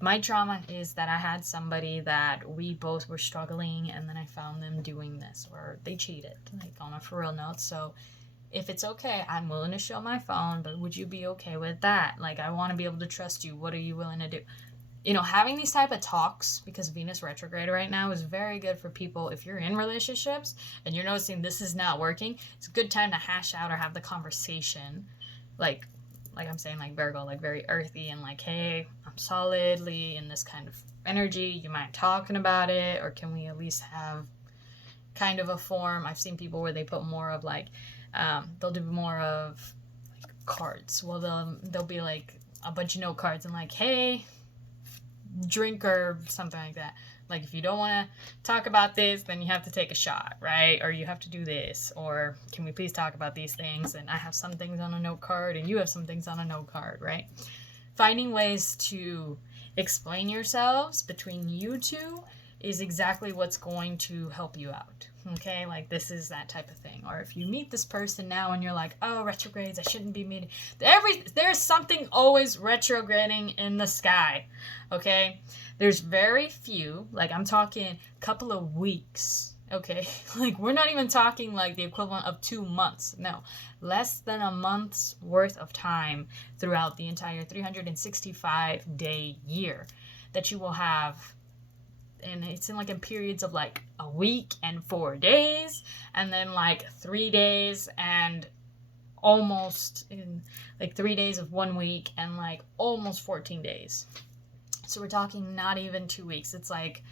My trauma is that I had somebody that we both were struggling, and then I found them doing this, or they cheated, like on a for real note. So if it's okay, I'm willing to show my phone, but would you be okay with that? Like, I want to be able to trust you. What are you willing to do? You know, having these type of talks, because Venus retrograde right now, is very good for people. If you're in relationships and you're noticing this is not working, it's a good time to hash out or have the conversation. Like I'm saying, like Virgo, like very earthy and like, hey, I'm solidly in this kind of energy. You mind talking about it? Or can we at least have kind of a form? I've seen people where they put more of like, they'll do more of like cards. Well, they'll be like a bunch of note cards and like, hey, drink or something like that. Like, if you don't want to talk about this, then you have to take a shot, right? Or you have to do this, or can we please talk about these things? And I have some things on a note card and you have some things on a note card, right? Finding ways to explain yourselves between you two is exactly what's going to help you out. Okay, like this is that type of thing. Or if you meet this person now and you're like, oh, retrogrades, I shouldn't be meeting. There's something always retrograding in the sky. Okay, there's very few, like I'm talking a couple of weeks. Okay, like we're not even talking like the equivalent of 2 months. No, less than a month's worth of time throughout the entire 365-day year that you will have. And it's in like in periods of like a week and 4 days, and then like 3 days and almost in like 3 days of 1 week and like almost 14 days. So we're talking not even 2 weeks. It's like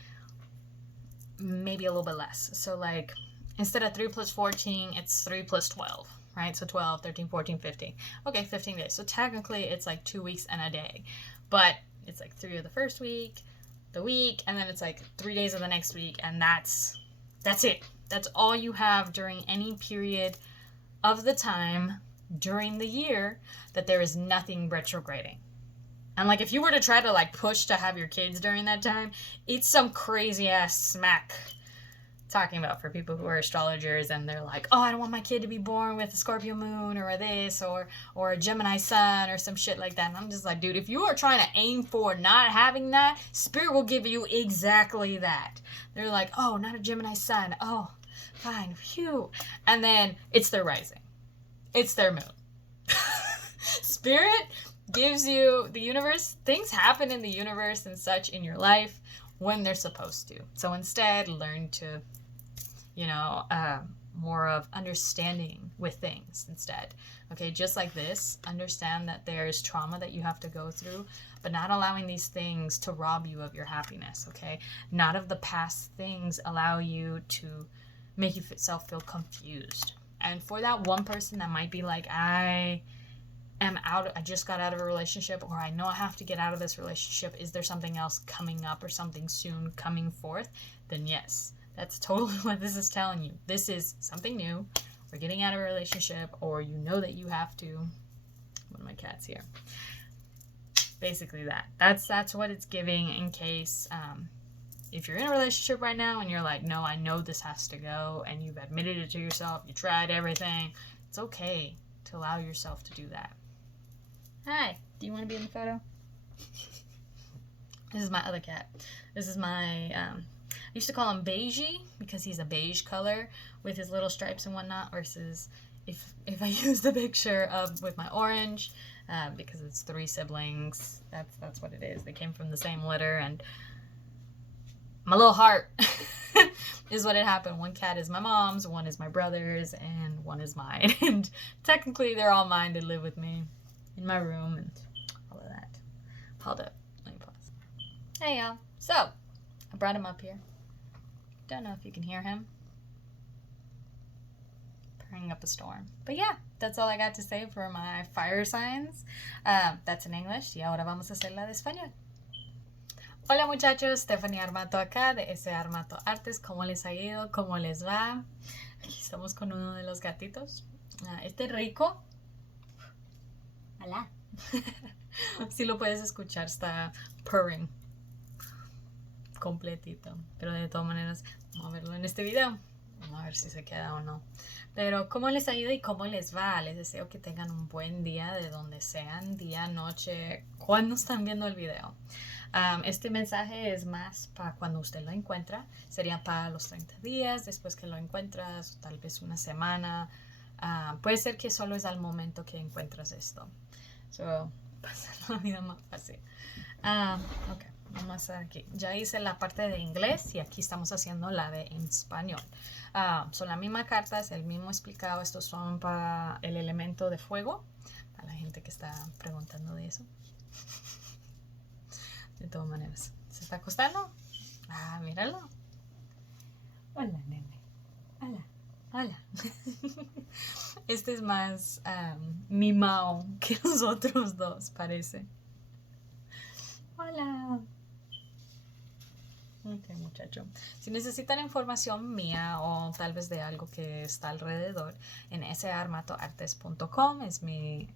maybe a little bit less. So like instead of 3 plus 14, it's 3 plus 12, right? So 12, 13, 14, 15. Okay, 15 days. So technically it's like 2 weeks and a day, but it's like 3 of the first week, the week, and then it's like 3 days of the next week, and that's it. That's all you have during any period of the time during the year that there is nothing retrograding. And like if you were to try to like push to have your kids during that time, it's some crazy ass smack. Talking about for people who are astrologers and they're like, oh, I don't want my kid to be born with a Scorpio moon or this or a Gemini sun or some shit like that. And I'm just like, dude, if you are trying to aim for not having that, Spirit will give you exactly that. They're like, oh, not a Gemini sun. Oh, fine, phew. And then it's their rising. It's their moon. Spirit gives you the universe. Things happen in the universe and such in your life when they're supposed to. So instead, learn to more of understanding with things instead. Okay, just like this, understand that there's trauma that you have to go through, but not allowing these things to rob you of your happiness, okay? Not of the past things allow you to make yourself feel confused. And for that one person that might be like, I just got out of a relationship, or I know I have to get out of this relationship. Is there something else coming up or something soon coming forth? Then yes. That's totally what this is telling you. This is something new. We're getting out of a relationship, or you know that you have to. One of my cats here. Basically that. That's what it's giving in case if you're in a relationship right now and you're like, no, I know this has to go, and you've admitted it to yourself, you tried everything. It's okay to allow yourself to do that. Hi, do you want to be in the photo? This is my other cat. This is my I used to call him Beigey because he's a beige color with his little stripes and whatnot, versus if I use the picture with my orange, because it's 3 siblings. That's what it is. They came from the same litter, and my little heart is what it happened. One cat is my mom's, one is my brother's, and one is mine. And technically they're all mine. They live with me in my room and all of that. Hold up. Hey y'all. So, I brought him up here. Don't know if you can hear him. Bringing up a storm. But yeah, that's all I got to say for my fire signs. That's in English. Y ahora vamos a hacer la de español. Hola muchachos, StephAArmato acá de SAArmatoArts. ¿Cómo les ha ido? ¿Cómo les va? Aquí estamos con uno de los gatitos. Este rico. Hola. Si lo puedes escuchar, está purring completito. Pero de todas maneras, vamos a verlo en este video. Vamos a ver si se queda o no. Pero ¿cómo les ha ido y cómo les va? Les deseo que tengan un buen día de donde sean, día, noche, cuando están viendo el video. Este mensaje es más para cuando usted lo encuentra. Sería para los 30 días, después que lo encuentras, tal vez una semana. Puede ser que solo es al momento que encuentras esto. So, pasar la vida más fácil. Ok, vamos a aquí. Ya hice la parte de inglés y aquí estamos haciendo la de en español. Son la misma carta, es el mismo explicado. Estos son para el elemento de fuego. Para la gente que está preguntando de eso. De todas maneras, ¿se está acostando? Míralo. Hola, nene. Hola. Hola. Este es más mimao que los otros dos, parece. Hola. Ok, muchacho. Si necesitan información mía o tal vez de algo que está alrededor, en SAArmatoArts.com es mi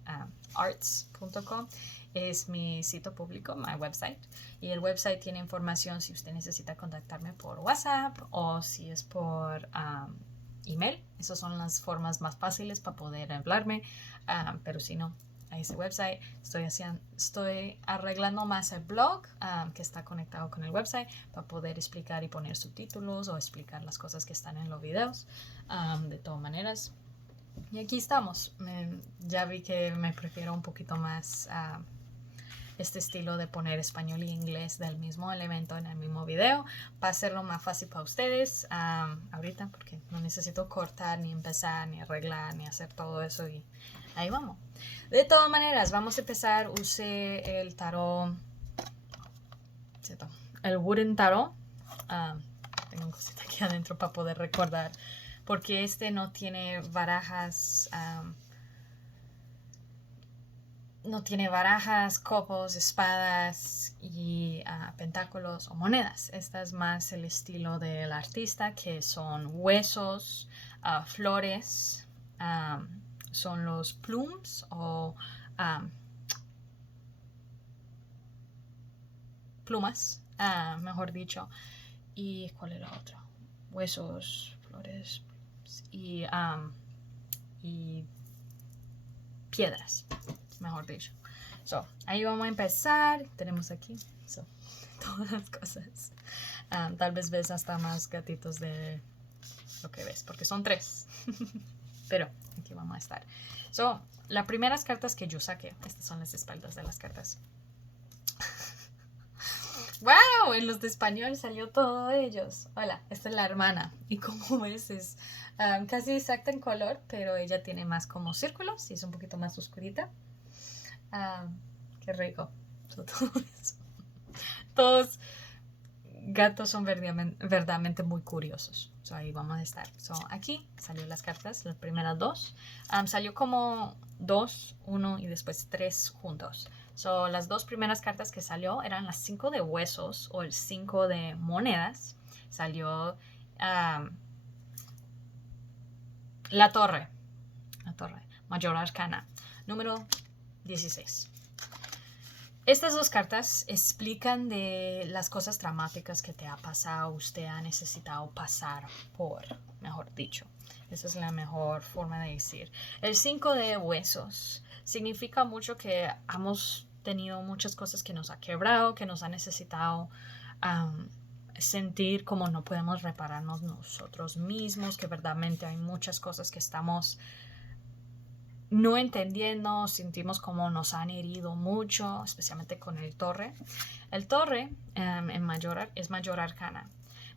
arts.com es mi sitio público, mi website. Y el website tiene información si usted necesita contactarme por WhatsApp o si es por email. Esas son las formas más fáciles para poder hablarme. Pero si no, a ese website estoy arreglando más el blog que está conectado con el website para poder explicar y poner subtítulos o explicar las cosas que están en los videos. De todas maneras, y aquí estamos. Ya vi que me prefiero un poquito más este estilo de poner español y inglés del mismo elemento en el mismo video para hacerlo más fácil para ustedes ahorita, porque no necesito cortar ni empezar ni arreglar ni hacer todo eso. Y ahí vamos. De todas maneras, vamos a empezar. Use el tarot, ¿cierto? El Wooden Tarot. Tengo un cosita aquí adentro para poder recordar, porque este no tiene barajas. No tiene barajas, copos, espadas y pentáculos o monedas. Esta es más el estilo del artista, que son huesos, flores, son los plumes o plumas, mejor dicho. ¿Y cuál era otro? Huesos, flores y piedras, mejor dicho. Ahí vamos a empezar. Tenemos aquí todas las cosas. Tal vez ves hasta más gatitos de lo que ves, porque son 3. Pero aquí vamos a estar. Las primeras cartas que yo saqué, estas son las espaldas de las cartas. ¡Wow! En los de español salió todo ellos. Hola, esta es la hermana. Y como ves, es casi exacta en color, pero ella tiene más como círculos y es un poquito más oscurita. Qué rico. Todos gatos son verdaderamente muy curiosos. Ahí vamos a estar. Aquí salió las cartas, las primeras 2. Salió como 2, 1 y después 3 juntos. Las 2 primeras cartas que salió eran las 5 de huesos o el 5 de monedas. Salió la torre, mayor arcana, número 16. Estas 2 cartas explican de las cosas dramáticas que te ha pasado, usted ha necesitado pasar por, mejor dicho. Esa es la mejor forma de decir. El 5 de huesos significa mucho que hemos tenido muchas cosas que nos ha quebrado, que nos ha necesitado sentir como no podemos repararnos nosotros mismos, que verdaderamente hay muchas cosas que estamos no entendiendo, sentimos como nos han herido mucho, especialmente con el torre. El torre es mayor arcana.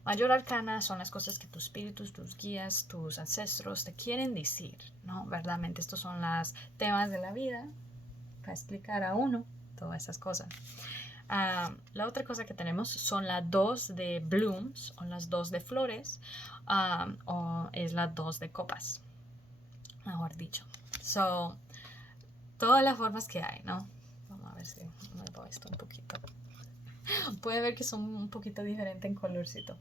Mayor arcana son las cosas que tus espíritus, tus guías, tus ancestros te quieren decir, ¿no? Verdaderamente estos son los temas de la vida para explicar a uno todas esas cosas. La otra cosa que tenemos son las 2 de blooms o las 2 de flores, o es las 2 de copas, mejor dicho. So, todas las formas que hay, ¿no? Vamos a ver si muevo esto un poquito. Puede ver que son un poquito diferentes en colorcito,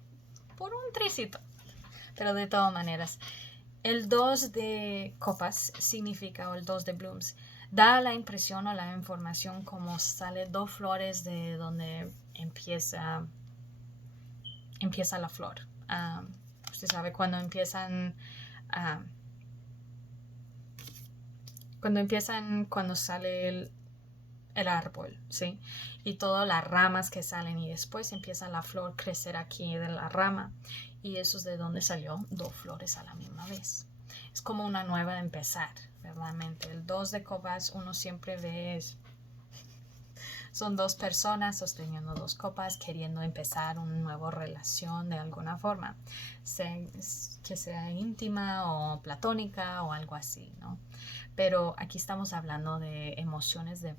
por un tricito, pero de todas maneras. El 2 de copas significa, o el 2 de blooms, da la impresión o la información como sale 2 flores de donde empieza la flor. Usted sabe cuando empiezan, cuando sale el árbol, ¿sí? Y todas las ramas que salen y después empieza la flor a crecer aquí de la rama, y eso es de donde salió 2 flores a la misma vez. Es como una nueva de empezar, verdaderamente. El 2 de copas uno siempre ve, son 2 personas sosteniendo 2 copas, queriendo empezar una nueva relación de alguna forma, que sea íntima o platónica o algo así, ¿no? Pero aquí estamos hablando de emociones de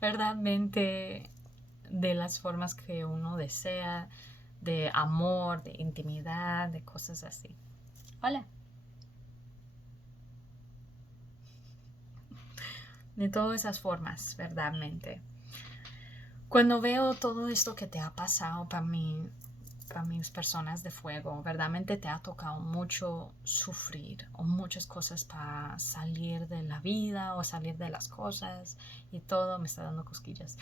verdaderamente de las formas que uno desea, de amor, de intimidad, de cosas así. Hola. De todas esas formas, verdaderamente. Cuando veo todo esto que te ha pasado para mis personas de fuego, verdaderamente te ha tocado mucho sufrir o muchas cosas para salir de la vida o salir de las cosas y todo. Me está dando cosquillas.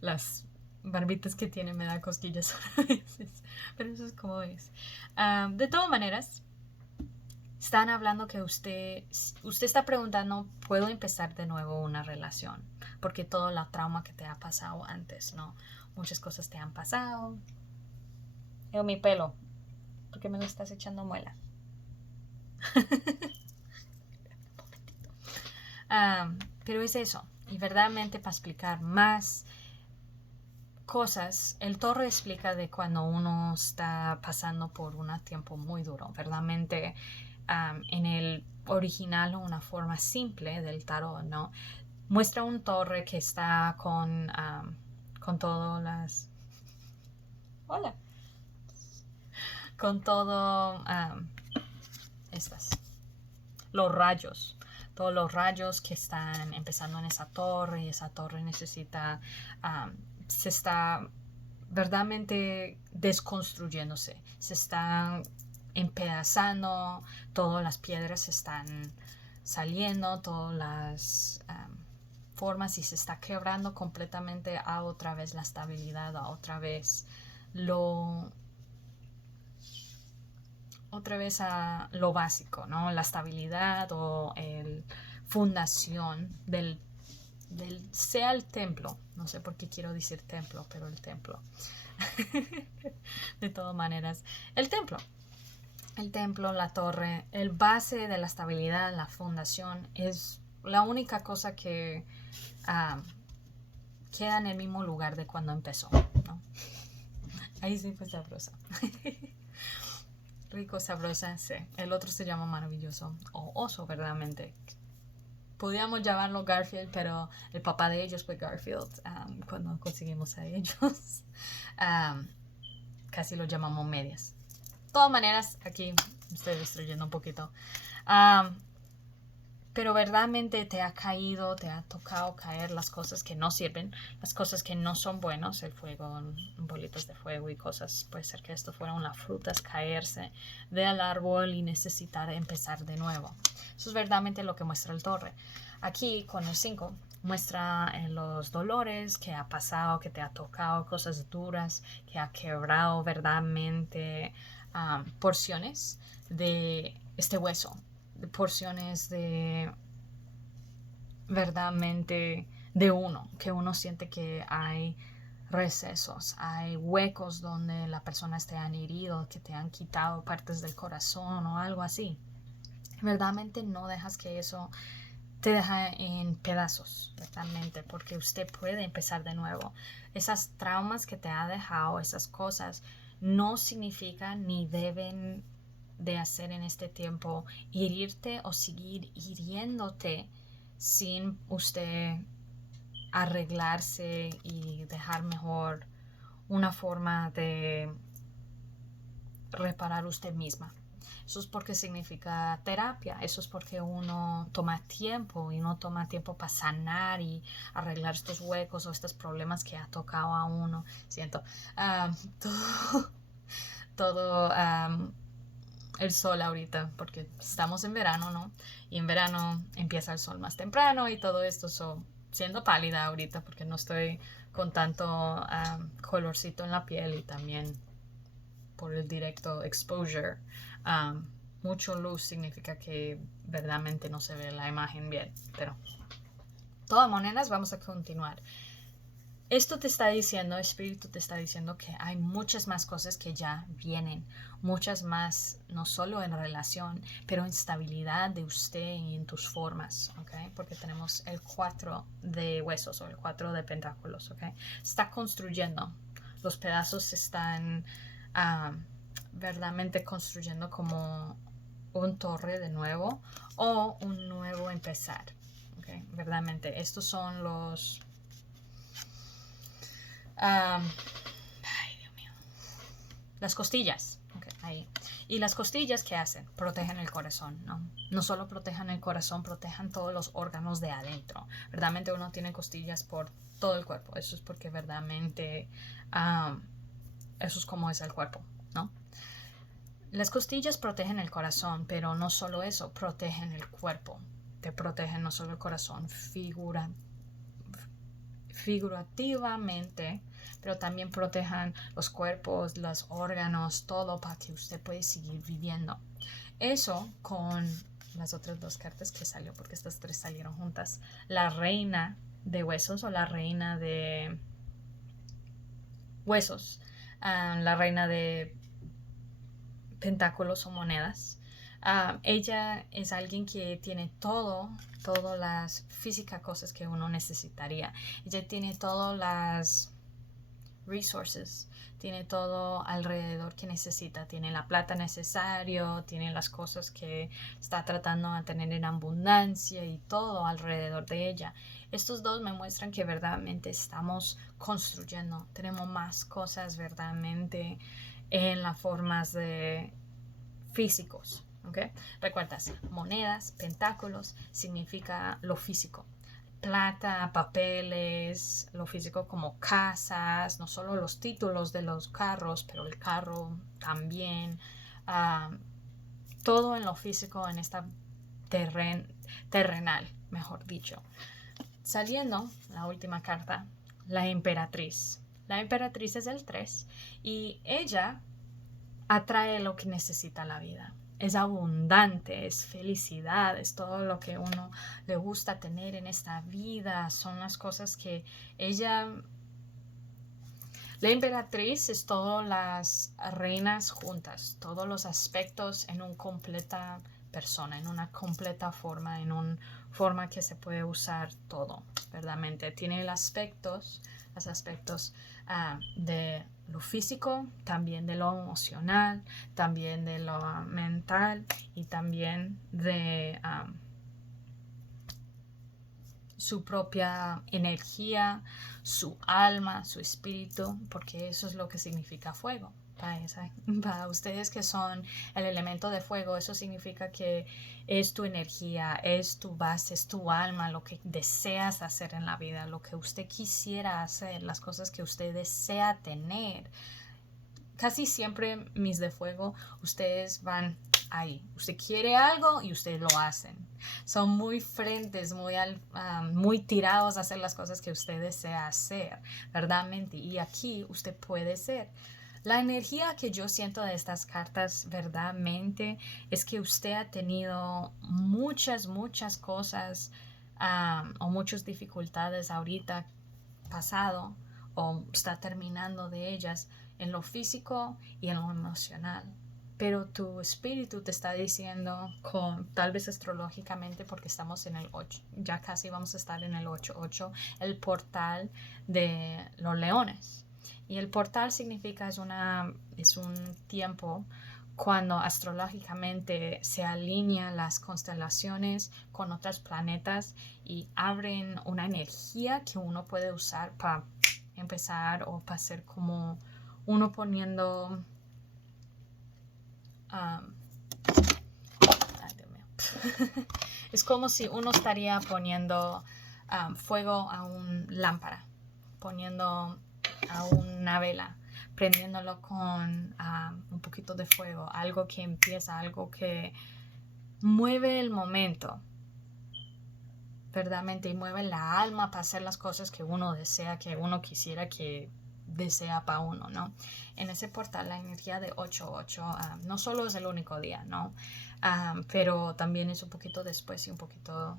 Las barbitas que tiene me da cosquillas a veces, pero eso es como es. De todas maneras, están hablando que usted está preguntando, ¿puedo empezar de nuevo una relación? Porque todo la trauma que te ha pasado antes, ¿no? Muchas cosas te han pasado. Veo mi pelo, ¿por qué me lo estás echando muela? Pero es eso, y verdaderamente para explicar más cosas, el Toro explica de cuando uno está pasando por un tiempo muy duro, verdaderamente. En el original, una forma simple del tarot, ¿no? Muestra un torre que está con todas las... Hola. Con todo los rayos. Todos los rayos que están empezando en esa torre, y esa torre necesita... se está verdaderamente desconstruyéndose. Se están empedazando, todas las piedras están saliendo, todas las formas, y se está quebrando completamente a otra vez la estabilidad, a otra vez a lo básico, ¿no? La estabilidad o el fundación del sea el templo, no sé por qué quiero decir templo, pero el templo. De todas maneras, el templo, la torre, el base de la estabilidad, la fundación, es la única cosa que queda en el mismo lugar de cuando empezó, ¿no? Ahí sí fue sabrosa. Rico, sabrosa, sí. El otro se llama maravilloso o oso, verdaderamente. Podíamos llamarlo Garfield, pero el papá de ellos fue Garfield cuando conseguimos a ellos. Casi lo llamamos medias. De todas maneras, aquí me estoy destruyendo un poquito. Pero verdaderamente te ha tocado caer las cosas que no sirven, las cosas que no son buenos, el fuego, bolitas de fuego y cosas. Puede ser que esto fueran las frutas, caerse del árbol y necesitar empezar de nuevo. Eso es verdaderamente lo que muestra el torre. Aquí con el 5 muestra los dolores que ha pasado, que te ha tocado, cosas duras, que ha quebrado verdaderamente porciones de este hueso, porciones de verdaderamente de uno, que uno siente que hay recesos, hay huecos donde la persona te han herido, que te han quitado partes del corazón o algo así. Verdaderamente no dejas que eso te deja en pedazos, verdaderamente, porque usted puede empezar de nuevo. Esas traumas que te ha dejado, esas cosas, no significan ni deben de hacer en este tiempo herirte o seguir hiriéndote sin usted arreglarse y dejar mejor una forma de reparar usted misma. Eso es porque significa terapia, eso es porque uno toma tiempo y no toma tiempo para sanar y arreglar estos huecos o estos problemas que ha tocado a uno. Siento todo el sol ahorita, porque estamos en verano, ¿no? Y en verano empieza el sol más temprano y todo esto, siendo pálida ahorita porque no estoy con tanto colorcito en la piel y también por el directo exposure. Mucho luz significa que verdaderamente no se ve la imagen bien, pero de todas maneras vamos a continuar. Esto te está diciendo, espíritu te está diciendo que hay muchas más cosas que ya vienen, muchas más, no solo en relación, pero en estabilidad de usted y en tus formas, ¿ok? Porque tenemos el 4 de huesos o el 4 de pentáculos, ¿ok? Está construyendo, los pedazos se están verdaderamente construyendo como un torre de nuevo o un nuevo empezar, ¿ok? Verdaderamente, estos son los... ay, Dios mío. Las costillas. Okay, ahí. Y las costillas, ¿qué hacen? Protegen el corazón, ¿no? No solo protejan el corazón, protejan todos los órganos de adentro. Verdaderamente uno tiene costillas por todo el cuerpo. Eso es porque verdaderamente eso es como es el cuerpo, ¿no? Las costillas protegen el corazón, pero no solo eso, protegen el cuerpo. Te protegen no solo el corazón figurativamente, pero también protejan los cuerpos, los órganos, todo para que usted pueda seguir viviendo. Eso con las otras dos cartas que salió, porque estas tres salieron juntas. La reina de huesos o la reina de huesos, la reina de pentáculos o monedas. Ella es alguien que tiene todas las físicas cosas que uno necesitaría. Ella tiene todas las resources, tiene todo alrededor que necesita, tiene la plata necesario, tiene las cosas que está tratando de tener en abundancia y todo alrededor de ella. Estos dos me muestran que verdaderamente estamos construyendo, tenemos más cosas verdaderamente en las formas de físicos, ¿ok? Recuerdas, monedas, pentáculos, significa lo físico. Plata, papeles, lo físico como casas, no solo los títulos de los carros, pero el carro también. Todo en lo físico, en esta terrenal, mejor dicho. Saliendo, la última carta, la emperatriz. La emperatriz es el 3 y ella atrae lo que necesita la vida. Es abundante, es felicidad, es todo lo que uno le gusta tener en esta vida. Son las cosas que ella... La emperatriz es todas las reinas juntas, todos los aspectos en una completa persona, en una completa forma, en una forma que se puede usar todo, verdaderamente. Tiene los aspectos de lo físico, también de lo emocional, también de lo mental y también de su propia energía, su alma, su espíritu, porque eso es lo que significa fuego. Para ustedes que son el elemento de fuego, eso significa que es tu energía, es tu base, es tu alma, lo que deseas hacer en la vida, lo que usted quisiera hacer, las cosas que usted desea tener. Casi siempre mis de fuego, ustedes van ahí. Usted quiere algo y ustedes lo hacen. Son muy frentes, muy tirados a hacer las cosas que usted desea hacer, verdaderamente. Y aquí usted puede ser. La energía que yo siento de estas cartas verdaderamente es que usted ha tenido muchas cosas o muchas dificultades ahorita pasado o está terminando de ellas en lo físico y en lo emocional. Pero tu espíritu te está diciendo, tal vez astrológicamente, porque estamos en el 8, ya casi vamos a estar en el 8, el portal de los leones. Y el portal significa es un tiempo cuando astrológicamente se alinean las constelaciones con otros planetas y abren una energía que uno puede usar para empezar o para hacer como uno poniendo ay, Dios mío. Es como si uno estaría poniendo fuego a una lámpara, poniendo a una vela, prendiéndolo con un poquito de fuego, algo que empieza, algo que mueve el momento, verdaderamente, y mueve la alma para hacer las cosas que uno desea, que uno quisiera que desea para uno, ¿no? En ese portal la energía de 8-8 no solo es el único día, ¿no? Pero también es un poquito después y un poquito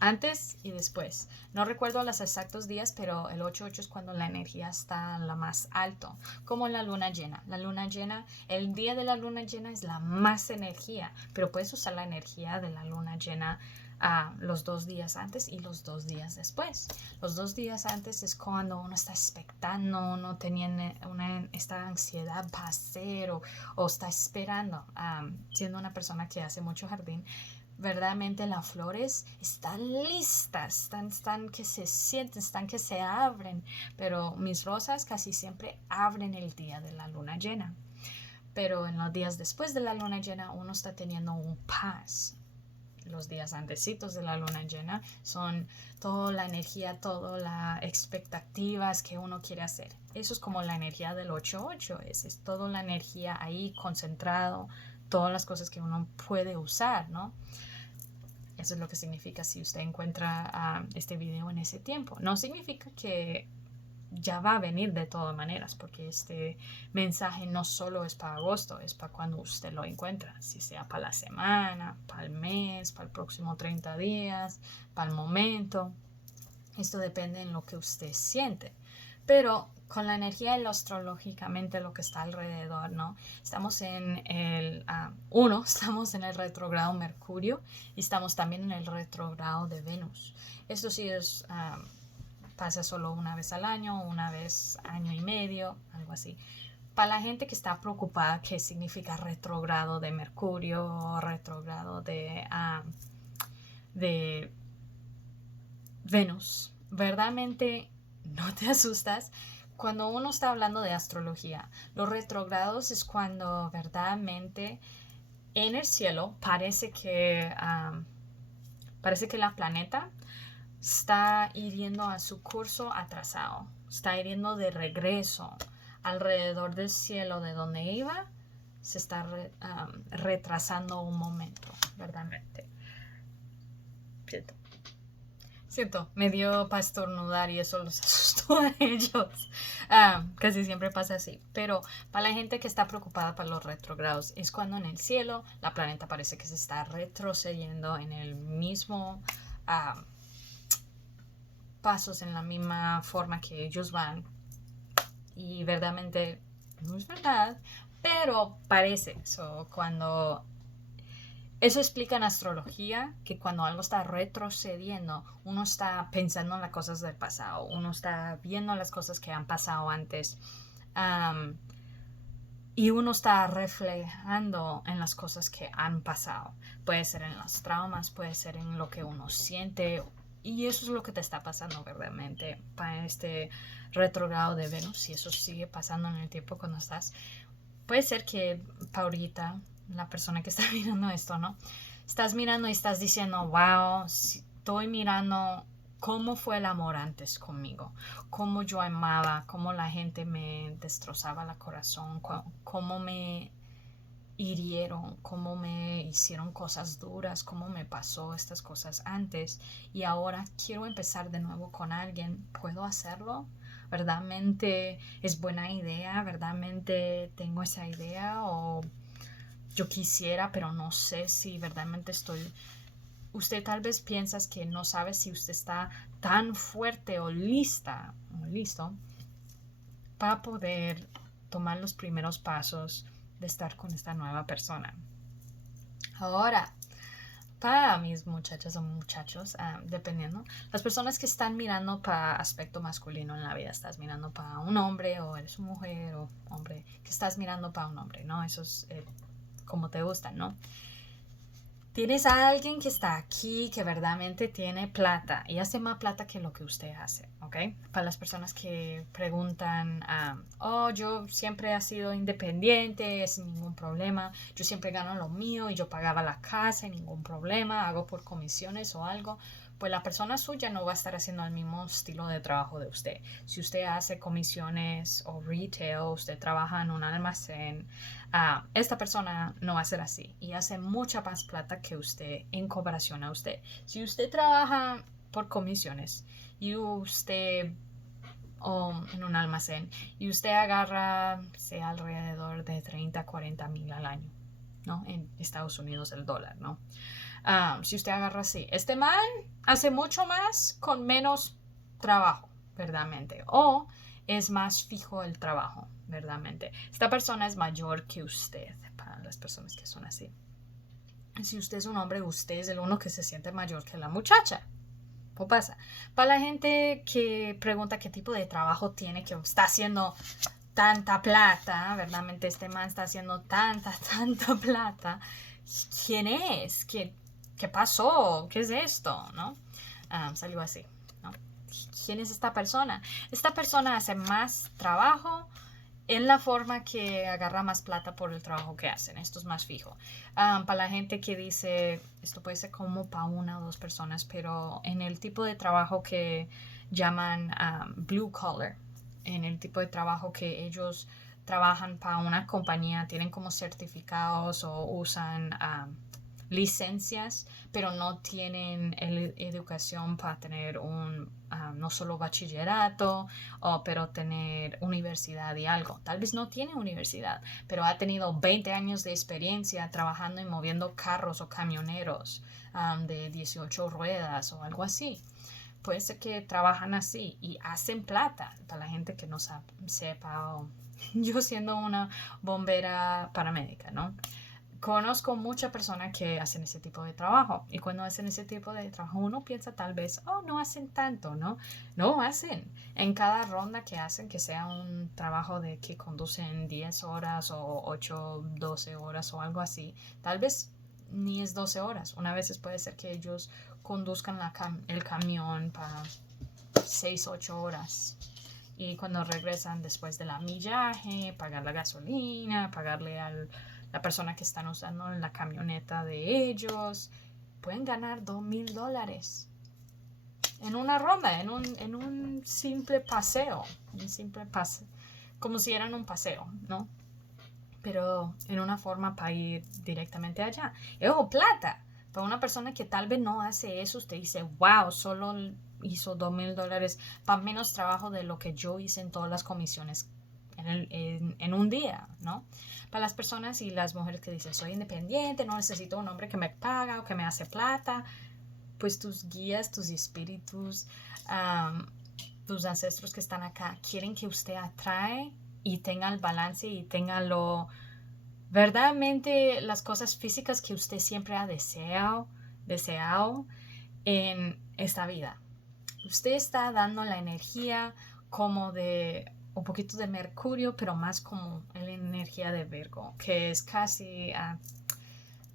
antes y después. No recuerdo los exactos días, pero el 8-8 es cuando la energía está la más alto, como la luna llena. La luna llena, el día de la luna llena es la más energía, pero puedes usar la energía de la luna llena los 2 días antes y los 2 días después. Los 2 días antes es cuando uno está expectando, uno tiene esta ansiedad para hacer o está esperando. Siendo una persona que hace mucho jardín, verdaderamente las flores están listas, están que se sienten, están que se abren, pero mis rosas casi siempre abren el día de la luna llena. Pero en los días después de la luna llena uno está teniendo un paz. Los días antecitos de la luna llena son toda la energía, todas las expectativas que uno quiere hacer. Eso es como la energía del 8-8, es toda la energía ahí concentrado, todas las cosas que uno puede usar, ¿no? Eso es lo que significa si usted encuentra este video en ese tiempo. No significa que ya va a venir de todas maneras, porque este mensaje no solo es para agosto, es para cuando usted lo encuentra, si sea para la semana, para el mes, para el próximo 30 días, para el momento. Esto depende en lo que usted siente, pero con la energía astrológicamente lo que está alrededor, ¿no? Estamos en el estamos en el retrogrado Mercurio y estamos también en el retrogrado de Venus. Esto sí es pasa solo una vez al año, una vez año y medio, algo así. Para la gente que está preocupada qué significa retrogrado de Mercurio, retrogrado de Venus, verdaderamente no te asustas. Cuando uno está hablando de astrología, los retrogrados es cuando verdaderamente en el cielo parece que la planeta está hiriendo a su curso atrasado, está hiriendo de regreso alrededor del cielo de donde iba, se está retrasando un momento, verdaderamente. Siento, me dio para estornudar y eso los asustó a ellos. Casi siempre pasa así. Pero para la gente que está preocupada por los retrogrados, es cuando en el cielo la planeta parece que se está retrocediendo en el mismo pasos, en la misma forma que ellos van. Y verdaderamente no es verdad, pero parece eso. Cuando eso explica en astrología que cuando algo está retrocediendo, uno está pensando en las cosas del pasado, uno está viendo las cosas que han pasado antes, y uno está reflejando en las cosas que han pasado. Puede ser en los traumas, puede ser en lo que uno siente, y eso es lo que te está pasando verdaderamente para este retrogrado de Venus. Y eso sigue pasando en el tiempo cuando estás. Puede ser que ahorita la persona que está mirando esto, ¿no? Estás mirando y estás diciendo, wow, estoy mirando cómo fue el amor antes conmigo, cómo yo amaba, cómo la gente me destrozaba el corazón, cómo me hirieron, cómo me hicieron cosas duras, cómo me pasó estas cosas antes y ahora quiero empezar de nuevo con alguien. ¿Puedo hacerlo? ¿Verdaderamente es buena idea? ¿Verdaderamente tengo esa idea? ¿O yo quisiera, pero no sé si verdaderamente estoy? Usted tal vez piensa que no sabe si usted está tan fuerte o lista o listo para poder tomar los primeros pasos de estar con esta nueva persona. Ahora, para mis muchachas o muchachos, dependiendo, las personas que están mirando para aspecto masculino en la vida, estás mirando para un hombre o eres una mujer o hombre, que estás mirando para un hombre, ¿no? Eso es como te gustan, ¿no? Tienes a alguien que está aquí, que verdaderamente tiene plata y hace más plata que lo que usted hace, ¿ok? Para las personas que preguntan, yo siempre he sido independiente, sin ningún problema, yo siempre gano lo mío y yo pagaba la casa y ningún problema, hago por comisiones o algo, pues la persona suya no va a estar haciendo el mismo estilo de trabajo de usted. Si usted hace comisiones o retail, usted trabaja en un almacén, esta persona no va a ser así y hace mucha más plata que usted en comparación a usted. Si usted trabaja por comisiones y usted en un almacén y usted agarra, sea alrededor de 30 a 40 mil al año, ¿no? En Estados Unidos el dólar, ¿no? Si usted agarra así, este man hace mucho más con menos trabajo, verdaderamente, o es más fijo el trabajo, verdaderamente. Esta persona es mayor que usted, para las personas que son así. Si usted es un hombre, usted es el uno que se siente mayor que la muchacha. ¿Qué pasa? Para la gente que pregunta qué tipo de trabajo tiene, que está haciendo tanta plata, verdaderamente este man está haciendo tanta plata, ¿quién es? ¿Qué pasó? ¿Qué es esto? ¿No? Salió así, ¿no? ¿Quién es esta persona? Esta persona hace más trabajo en la forma que agarra más plata por el trabajo que hacen. Esto es más fijo. Para la gente que dice, esto puede ser como para una o dos personas, pero en el tipo de trabajo que llaman blue collar, en el tipo de trabajo que ellos trabajan para una compañía, tienen como certificados o usan licencias, pero no tienen educación para tener un no solo bachillerato, pero tener universidad y algo. Tal vez no tiene universidad, pero ha tenido 20 años de experiencia trabajando y moviendo carros o camioneros de 18 ruedas o algo así. Puede ser que trabajan así y hacen plata. Para la gente que no sepa, yo siendo una bombera paramédica, ¿no? Conozco muchas personas que hacen ese tipo de trabajo y cuando hacen ese tipo de trabajo uno piensa tal vez, no hacen tanto, ¿no? No hacen. En cada ronda que hacen, que sea un trabajo de que conducen 10 horas o 8, 12 horas o algo así, tal vez ni es 12 horas. Una vez puede ser que ellos conduzcan el camión para 6, 8 horas. Y cuando regresan después de la millaje, pagar la gasolina, pagarle a la persona que están usando en la camioneta de ellos, pueden ganar $2,000 en una ronda, en un simple paseo, como si eran un paseo, ¿no? Pero en una forma para ir directamente allá. Plata. Para una persona que tal vez no hace eso, usted dice, wow, solo hizo $2,000 para menos trabajo de lo que yo hice en todas las comisiones en un día, ¿no? Para las personas y las mujeres que dicen, soy independiente, no necesito un hombre que me paga o que me hace plata, pues tus guías, tus espíritus, tus ancestros que están acá, quieren que usted atrae y tenga el balance y tenga verdaderamente las cosas físicas que usted siempre ha deseado en esta vida. Usted está dando la energía como de un poquito de Mercurio, pero más como la energía de Virgo, que es casi,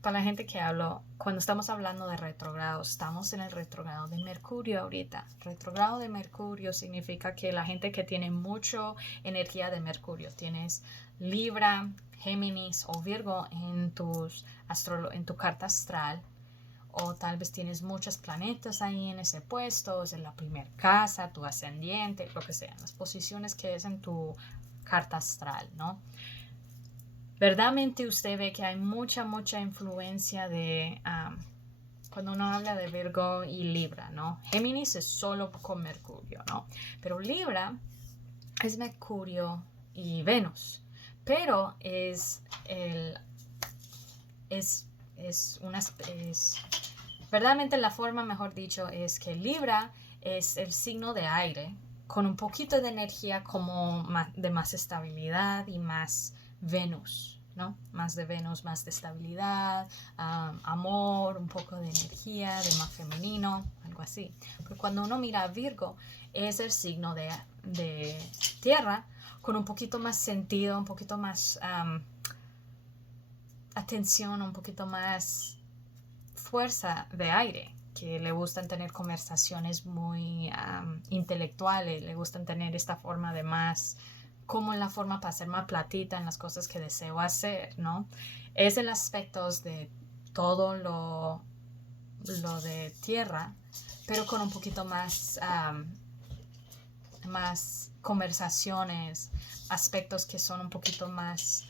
para la gente que hablo, cuando estamos hablando de retrogrado, estamos en el retrogrado de Mercurio ahorita. Retrogrado de Mercurio significa que la gente que tiene mucha energía de Mercurio, tienes Libra, Géminis o Virgo en tu carta astral, o tal vez tienes muchos planetas ahí en ese puesto, es en la primera casa, tu ascendiente, lo que sea, las posiciones que es en tu carta astral, ¿no? Verdaderamente usted ve que hay mucha influencia de cuando uno habla de Virgo y Libra, ¿no? Géminis es solo con Mercurio, ¿no? Pero Libra es Mercurio y Venus, pero verdaderamente la forma, mejor dicho, es que Libra es el signo de aire, con un poquito de energía como de más estabilidad y más Venus, ¿no? Más de Venus, más de estabilidad, amor, un poco de energía, de más femenino, algo así. Pero cuando uno mira a Virgo, es el signo de tierra, con un poquito más sentido, un poquito más atención, un poquito más fuerza de aire, que le gustan tener conversaciones muy intelectuales, le gustan tener esta forma de más, como la forma para hacer más platita en las cosas que deseo hacer, ¿no? Es el aspecto de todo lo de tierra, pero con un poquito más, más conversaciones, aspectos que son un poquito más,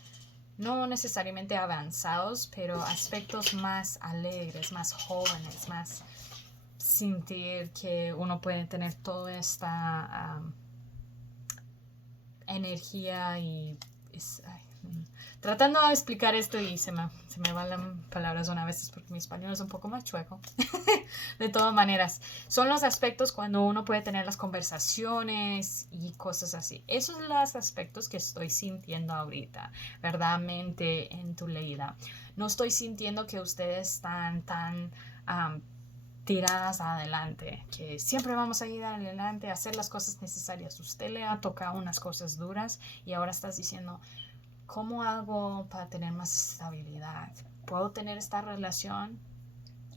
no necesariamente avanzados, pero aspectos más alegres, más jóvenes, más sentir que uno puede tener toda esta energía y tratando de explicar esto y se me van las palabras una vez porque mi español es un poco más chueco. De todas maneras, son los aspectos cuando uno puede tener las conversaciones y cosas así. Esos son los aspectos que estoy sintiendo ahorita, verdaderamente en tu leída. No estoy sintiendo que ustedes están tan tiradas adelante, que siempre vamos a ir adelante a hacer las cosas necesarias. Usted le ha tocado unas cosas duras y ahora estás diciendo, ¿cómo hago para tener más estabilidad? ¿Puedo tener esta relación?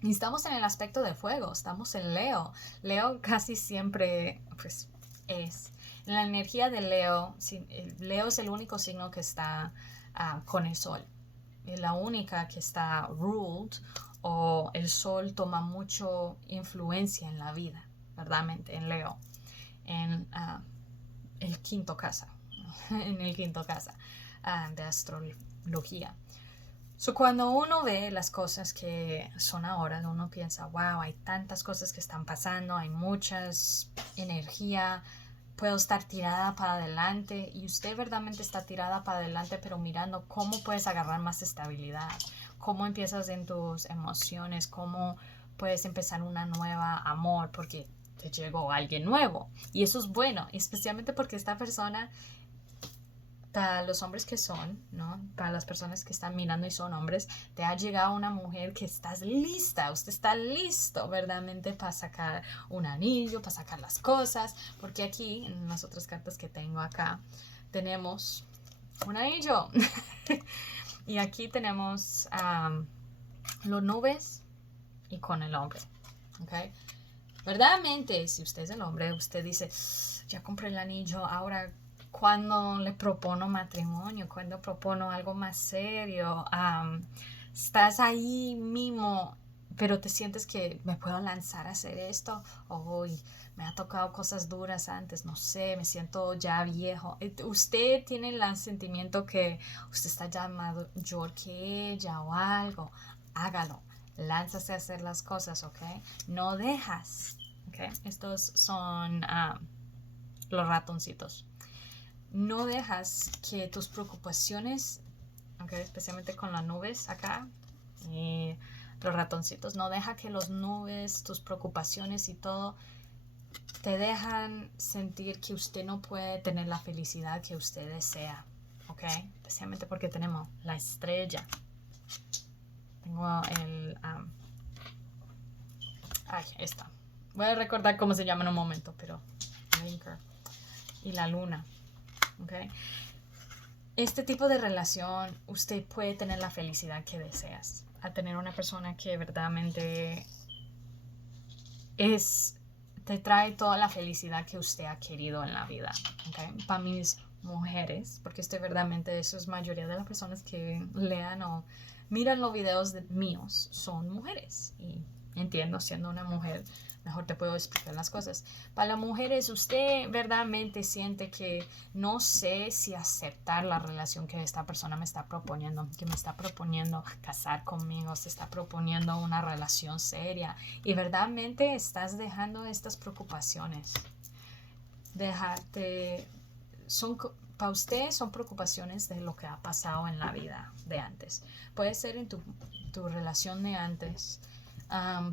Y estamos en el aspecto de fuego, estamos en Leo. Leo casi siempre, pues, es. En la energía de Leo, Leo es el único signo que está con el sol. Es la única que está ruled, o el sol toma mucho influencia en la vida, verdaderamente, en Leo, en el quinto casa, en el quinto casa de astrología. So, cuando uno ve las cosas que son ahora, uno piensa, wow, hay tantas cosas que están pasando, hay muchas energía, puedo estar tirada para adelante, y usted verdaderamente está tirada para adelante, pero mirando cómo puedes agarrar más estabilidad, cómo empiezas en tus emociones, cómo puedes empezar una nueva amor, porque te llegó alguien nuevo, y eso es bueno, especialmente porque esta persona, para los hombres que son, ¿no? Para las personas que están mirando y son hombres, te ha llegado una mujer que estás lista, usted está listo verdaderamente para sacar un anillo, para sacar las cosas, porque aquí, en las otras cartas que tengo acá, tenemos un anillo. Y aquí tenemos los nubes y con el hombre, ¿ok? Verdaderamente, si usted es el hombre, usted dice, ya compré el anillo, ahora cuando le propono matrimonio, cuando propono algo más serio, estás ahí mismo, pero te sientes que me puedo lanzar a hacer esto, hoy me ha tocado cosas duras antes, no sé, me siento ya viejo. Usted tiene el sentimiento que usted está ya mayor que ella o algo, hágalo, lánzase a hacer las cosas, ¿ok? No dejas, ¿ok? Estos son los ratoncitos. No dejas que tus preocupaciones, okay, especialmente con las nubes acá y los ratoncitos, no deja que las nubes, tus preocupaciones y todo te dejan sentir que usted no puede tener la felicidad que usted desea, ¿ok? Especialmente porque tenemos la estrella. Tengo el... esta. Voy a recordar cómo se llama en un momento, pero... Y la luna. Okay. Este tipo de relación, usted puede tener la felicidad que deseas. A tener una persona que verdaderamente te trae toda la felicidad que usted ha querido en la vida. Okay. Para mis mujeres, porque verdaderamente eso es mayoría de las personas que lean o miran los videos míos, son mujeres. Y entiendo, siendo una mujer, mejor te puedo explicar las cosas. Para las mujeres, usted verdaderamente siente que no sé si aceptar la relación que esta persona me está proponiendo, que me está proponiendo casar conmigo, se está proponiendo una relación seria, y verdaderamente estás dejando estas preocupaciones. Para usted son preocupaciones de lo que ha pasado en la vida de antes. Puede ser en tu relación de antes.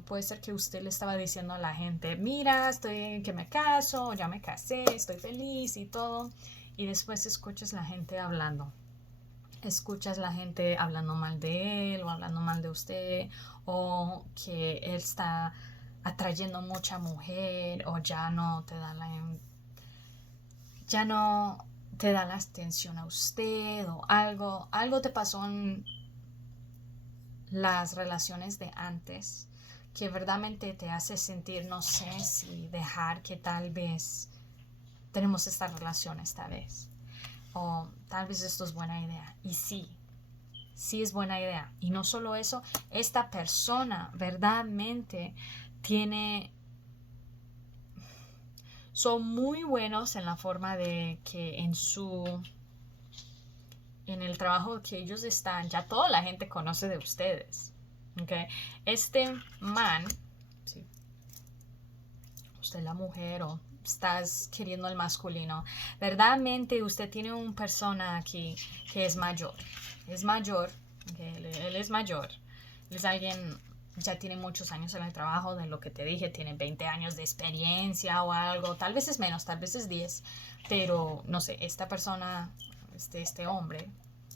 Puede ser que usted le estaba diciendo a la gente, mira, estoy que me caso, ya me casé, estoy feliz y todo, y después escuchas la gente hablando escuchas la gente hablando mal de él o hablando mal de usted, o que él está atrayendo mucha mujer, o ya no te da la atención a usted, o algo te pasó en las relaciones de antes que verdaderamente te hace sentir, no sé si dejar que tal vez tenemos esta relación esta vez, o tal vez esto es buena idea. Y sí es buena idea. Y no solo eso, esta persona verdaderamente son muy buenos en la forma de que en el trabajo que ellos están, ya toda la gente conoce de ustedes. ¿Okay? Este man, sí, usted es la mujer o estás queriendo el masculino, verdaderamente usted tiene una persona aquí que es mayor. Okay, él es mayor. Él es alguien, ya tiene muchos años en el trabajo, de lo que te dije, tiene 20 años de experiencia o algo, tal vez es menos, tal vez es 10, pero no sé, esta persona, este hombre,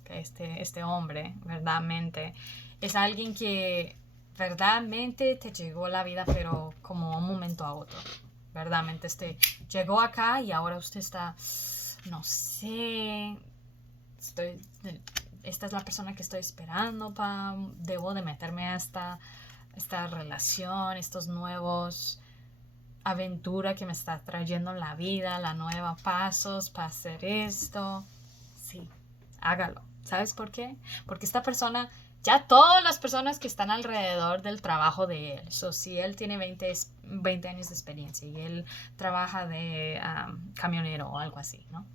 este hombre, verdaderamente, es alguien que verdaderamente te llegó a la vida, pero como un momento a otro. Verdaderamente llegó acá y ahora usted está, no sé, esta es la persona que estoy esperando, debo de meterme a esta relación, estos nuevos aventura que me está trayendo la vida, la nueva pasos para hacer esto. Sí, hágalo. ¿Sabes por qué? Porque esta persona, ya todas las personas que están alrededor del trabajo de él, si él tiene 20 años de experiencia y él trabaja de camionero o algo así, ¿no?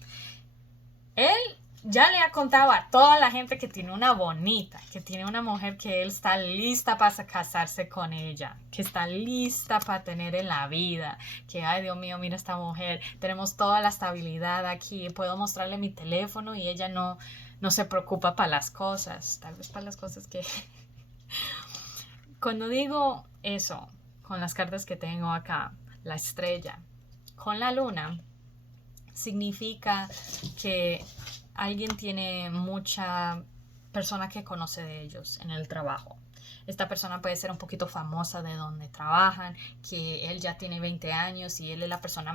Él ya le ha contado a toda la gente que tiene una bonita, que tiene una mujer que él está lista para casarse con ella, que está lista para tener en la vida, que ay Dios mío, mira esta mujer, tenemos toda la estabilidad aquí, puedo mostrarle mi teléfono y ella no se preocupa para las cosas, tal vez para las cosas que... Cuando digo eso, con las cartas que tengo acá, la estrella, con la luna, significa que alguien tiene mucha persona que conoce de ellos en el trabajo. Esta persona puede ser un poquito famosa de donde trabajan, que él ya tiene 20 años y él es la persona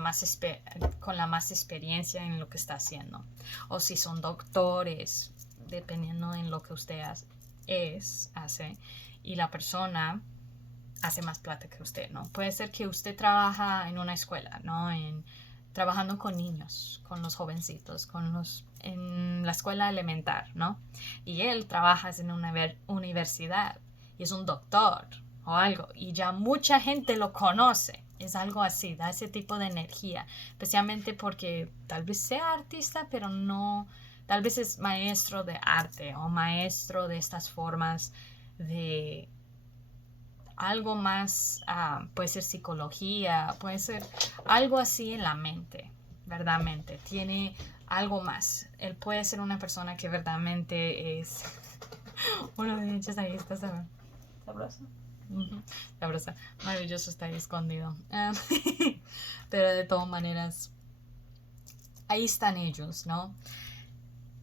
con la más experiencia en lo que está haciendo. O si son doctores, dependiendo en lo que usted hace, y la persona hace más plata que usted, ¿no? Puede ser que usted trabaja en una escuela, ¿no? Trabajando con niños, con los jovencitos, en la escuela elemental, ¿no? Y él trabaja en una universidad y es un doctor o algo, y ya mucha gente lo conoce. Es algo así, da ese tipo de energía, especialmente porque tal vez sea artista, pero no, tal vez es maestro de arte o maestro de estas formas de algo más, puede ser psicología, puede ser algo así en la mente, verdaderamente, tiene algo más. Él puede ser una persona que verdaderamente es uno de ellos. Ahí está sabroso. Sabroso, maravilloso, está ahí escondido. Pero de todas maneras, ahí están ellos, ¿no?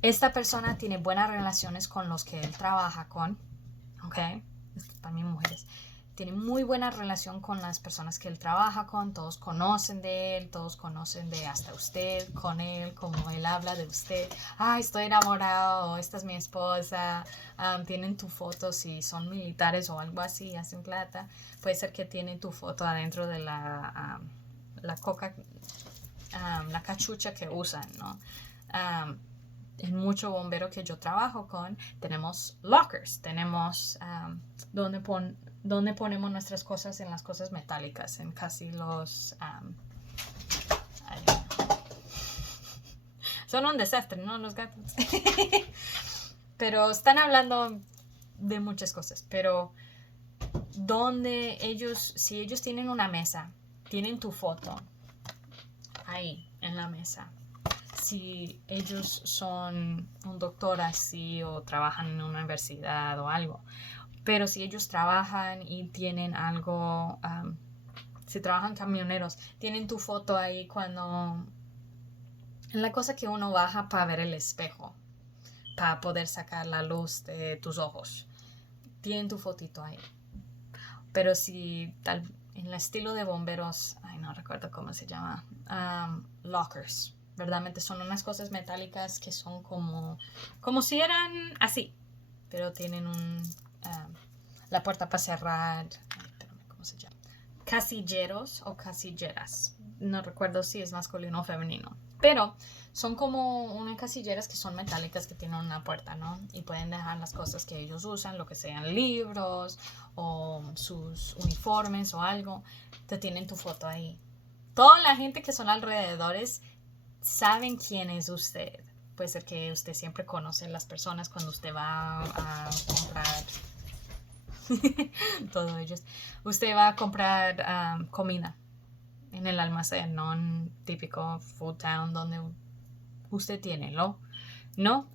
Esta persona tiene buenas relaciones con los que él trabaja con, ¿ok? También mujeres. Tiene muy buena relación con las personas que él trabaja con, todos conocen de él, todos conocen de hasta usted, con él, como él habla de usted. Estoy enamorado, esta es mi esposa, tienen tu foto, si son militares o algo así, hacen plata, puede ser que tienen tu foto adentro de la cachucha que usan, ¿no? En mucho bombero que yo trabajo con, tenemos lockers, tenemos donde ponemos nuestras cosas, en las cosas metálicas, en casi los... son un desastre, ¿no? Los gatos. Pero están hablando de muchas cosas, pero si ellos tienen una mesa, tienen tu foto ahí en la mesa. Si ellos son un doctor así o trabajan en una universidad o algo, pero si ellos trabajan y tienen algo, si trabajan camioneros, tienen tu foto ahí en la cosa que uno baja para ver el espejo, para poder sacar la luz de tus ojos. Tienen tu fotito ahí. Pero si tal en el estilo de bomberos, ay, no recuerdo cómo se llama, lockers, verdaderamente son unas cosas metálicas que son como si eran así, pero tienen la puerta para cerrar, ay, espérame, ¿cómo se llama? Casilleros o casilleras, no recuerdo si es masculino o femenino, pero son como unas casilleras que son metálicas que tienen una puerta, ¿no? Y pueden dejar las cosas que ellos usan, lo que sean libros o sus uniformes o algo, te tienen tu foto ahí. Toda la gente que son alrededores saben quién es usted. Puede ser que usted siempre conoce a las personas cuando usted va a comprar todos ellos. Usted va a comprar comida en el almacén, no en típico food town donde usted tiene, ¿no?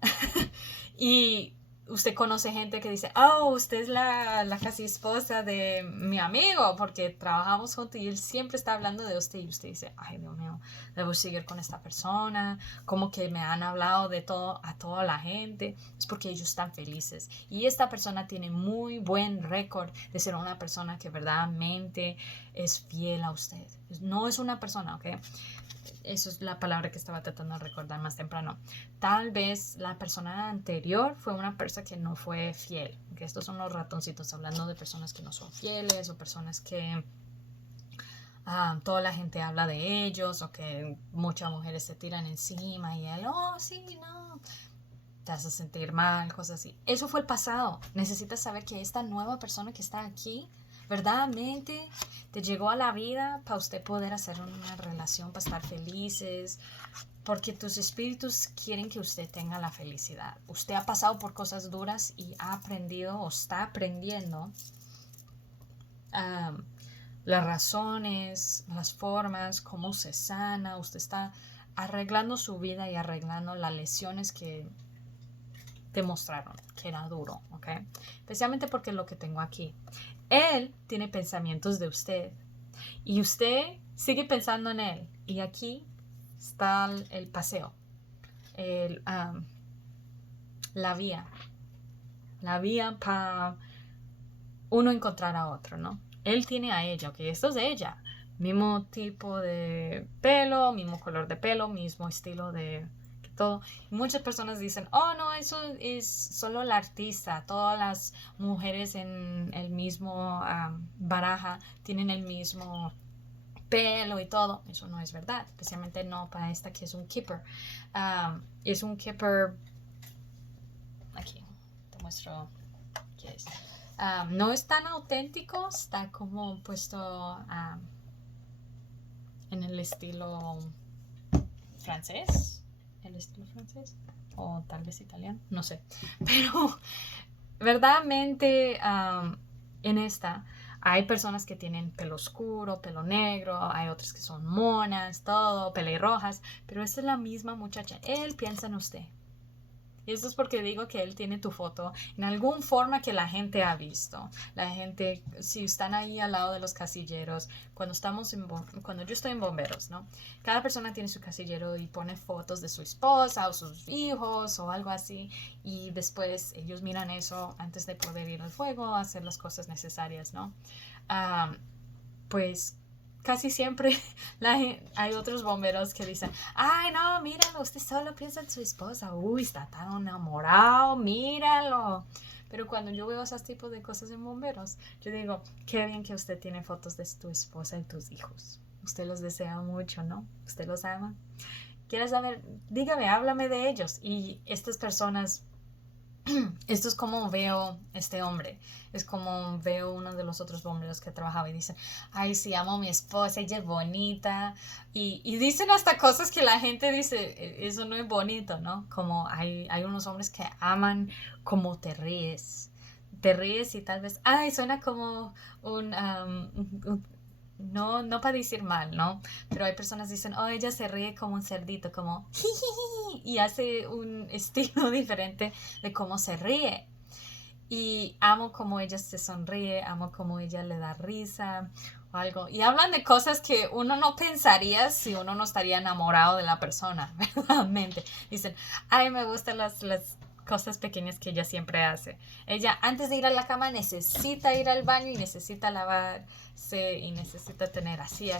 Y usted conoce gente que dice, oh, usted es la casi esposa de mi amigo, porque trabajamos juntos y él siempre está hablando de usted. Y usted dice, ay, Dios mío, debo seguir con esta persona, como que me han hablado de todo a toda la gente. Es porque ellos están felices. Y esta persona tiene muy buen récord de ser una persona que verdaderamente es fiel a usted. No es una persona, ¿ok? Eso es la palabra que estaba tratando de recordar más temprano. Tal vez la persona anterior fue una persona que no fue fiel. Que estos son los ratoncitos hablando de personas que no son fieles o personas que toda la gente habla de ellos o que muchas mujeres se tiran encima y él, oh, sí, no, te hace sentir mal, cosas así. Eso fue el pasado. Necesitas saber que esta nueva persona que está aquí verdaderamente te llegó a la vida para usted poder hacer una relación, para estar felices, porque tus espíritus quieren que usted tenga la felicidad. Usted ha pasado por cosas duras y ha aprendido o está aprendiendo las razones, las formas, cómo se sana. Usted está arreglando su vida y arreglando las lesiones que te mostraron, que era duro, ¿ok? Especialmente porque lo que tengo aquí. Él tiene pensamientos de usted y usted sigue pensando en él. Y aquí está el paseo, la vía para uno encontrar a otro, ¿no? Él tiene a ella, ok, esto es de ella. Mismo tipo de pelo, mismo color de pelo, mismo estilo de todo. Muchas personas dicen, oh no, eso es solo el artista, todas las mujeres en el mismo baraja tienen el mismo pelo y todo. Eso no es verdad, especialmente no para esta que es un keeper. Es un keeper, aquí te muestro qué es. No es tan auténtico, está como puesto en el estilo francés. El estilo francés o tal vez italiano, no sé, pero verdaderamente en esta hay personas que tienen pelo oscuro, pelo negro, hay otras que son monas, todo, pelirrojas, pero esta es la misma muchacha. Él piensa en usted. Y esto es porque digo que él tiene tu foto en alguna forma que la gente ha visto. La gente, si están ahí al lado de los casilleros, cuando yo estoy en bomberos, ¿no? Cada persona tiene su casillero y pone fotos de su esposa o sus hijos o algo así. Y después ellos miran eso antes de poder ir al fuego, hacer las cosas necesarias, ¿no? Pues casi siempre hay otros bomberos que dicen, ay no, míralo, usted solo piensa en su esposa, uy, está tan enamorado, míralo. Pero cuando yo veo esos tipos de cosas en bomberos, yo digo, qué bien que usted tiene fotos de tu esposa y tus hijos. Usted los desea mucho, ¿no? Usted los ama. ¿Quieres saber? Dígame, háblame de ellos. Y estas personas, esto es como veo este hombre, es como veo uno de los otros bomberos que trabajaba y dicen, ay, sí, amo a mi esposa, ella es bonita, y dicen hasta cosas que la gente dice, eso no es bonito, ¿no? Como hay unos hombres que aman como te ríes y tal vez, ay, suena como no para decir mal, ¿no? Pero hay personas que dicen, oh, ella se ríe como un cerdito, como jijiji, y hace un estilo diferente de cómo se ríe. Y amo cómo ella se sonríe, amo cómo ella le da risa o algo. Y hablan de cosas que uno no pensaría si uno no estaría enamorado de la persona, verdaderamente. Dicen, ay, me gustan las cosas pequeñas que ella siempre hace. Ella antes de ir a la cama necesita ir al baño y necesita lavarse y necesita tener así.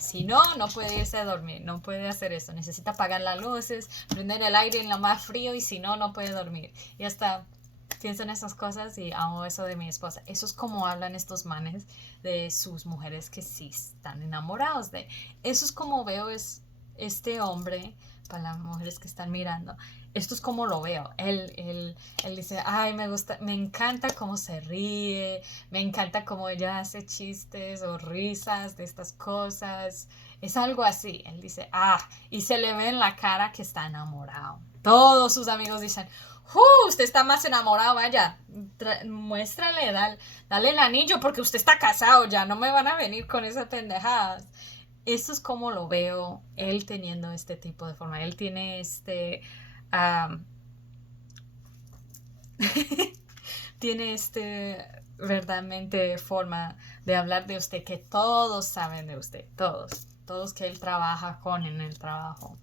Si no, no puede irse a dormir, no puede hacer eso. Necesita apagar las luces, prender el aire en lo más frío y si no, no puede dormir. Y hasta pienso en esas cosas y amo eso de mi esposa. Eso es como hablan estos manes de sus mujeres que sí están enamorados de. Eso es como veo este hombre, para las mujeres que están mirando. Esto es como lo veo. Él dice, ay, me encanta cómo se ríe, me encanta cómo ella hace chistes o risas de estas cosas. Es algo así. Él dice, y se le ve en la cara que está enamorado. Todos sus amigos dicen, usted está más enamorado, vaya, muéstrale, dale el anillo porque usted está casado ya, no me van a venir con esas pendejadas. Esto es como lo veo, él teniendo este tipo de forma. Él tiene tiene verdaderamente forma de hablar de usted que todos saben de usted, todos que él trabaja con en el trabajo.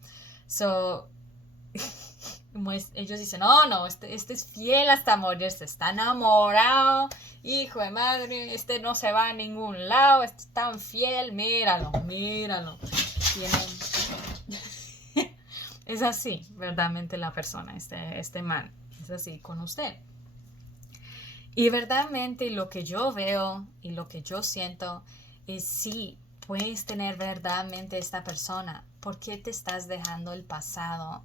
Ellos dicen, no, este es fiel hasta morirse, está enamorado, hijo de madre, no se va a ningún lado, es tan fiel, míralo. Es así, verdaderamente la persona, este man, es así con usted. Y verdaderamente lo que yo veo y lo que yo siento es sí, puedes tener verdaderamente esta persona. ¿Por qué te estás dejando el pasado?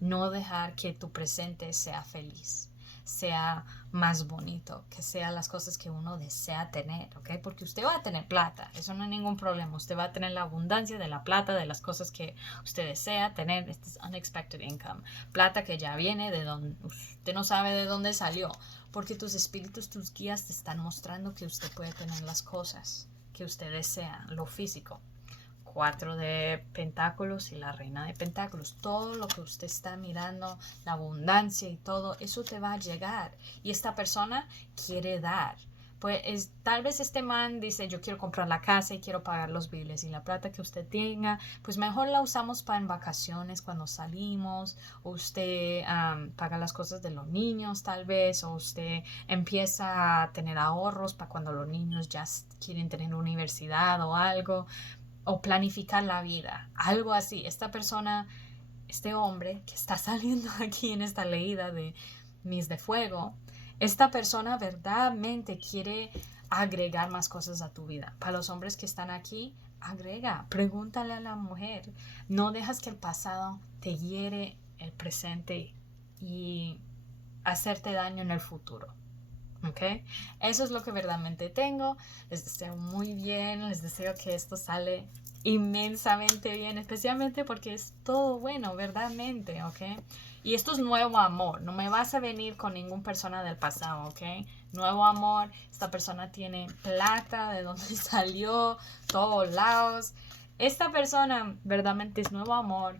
No dejar que tu presente sea feliz, sea más bonito, que sean las cosas que uno desea tener, ¿ok? Porque usted va a tener plata, eso no hay ningún problema. Usted va a tener la abundancia de la plata, de las cosas que usted desea tener. Este es unexpected income, plata que ya viene de donde usted no sabe de dónde salió, porque tus espíritus, tus guías te están mostrando que usted puede tener las cosas que usted desea, lo físico. 4 de pentáculos y la reina de pentáculos. Todo lo que usted está mirando, la abundancia y todo, eso te va a llegar. Y esta persona quiere dar. Pues tal vez este man dice, yo quiero comprar la casa y quiero pagar los biles. Y la plata que usted tenga, pues mejor la usamos para en vacaciones cuando salimos. O usted paga las cosas de los niños tal vez. O usted empieza a tener ahorros para cuando los niños ya quieren tener universidad o algo. O planificar la vida, algo así. Esta persona, este hombre que está saliendo aquí en esta leída de mis de fuego, esta persona verdaderamente quiere agregar más cosas a tu vida. Para los hombres que están aquí, agrega, pregúntale a la mujer. No dejas que el pasado te hiere el presente y hacerte daño en el futuro. ¿Ok? Eso es lo que verdaderamente tengo. Les deseo muy bien, les deseo que esto sale inmensamente bien, especialmente porque es todo bueno, verdaderamente, ¿ok? Y esto es nuevo amor, no me vas a venir con ninguna persona del pasado, ¿ok? Nuevo amor, esta persona tiene plata, de dónde salió, todos lados. Esta persona verdaderamente es nuevo amor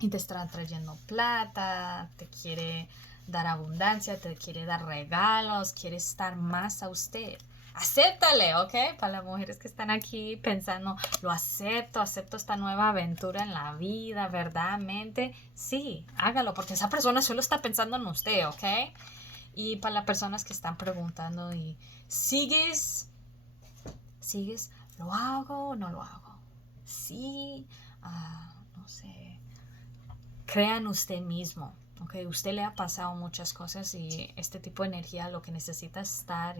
y te está trayendo plata, te quiere dar abundancia, te quiere dar regalos, quiere estar más a usted. Acéptale, ¿ok? Para las mujeres que están aquí pensando, lo acepto esta nueva aventura en la vida, verdaderamente. Sí, hágalo, porque esa persona solo está pensando en usted, ¿ok? Y para las personas que están preguntando, ¿y sigues? ¿Lo hago o no lo hago? Sí, no sé. Crean usted mismo. Okay, usted le ha pasado muchas cosas y este tipo de energía lo que necesita estar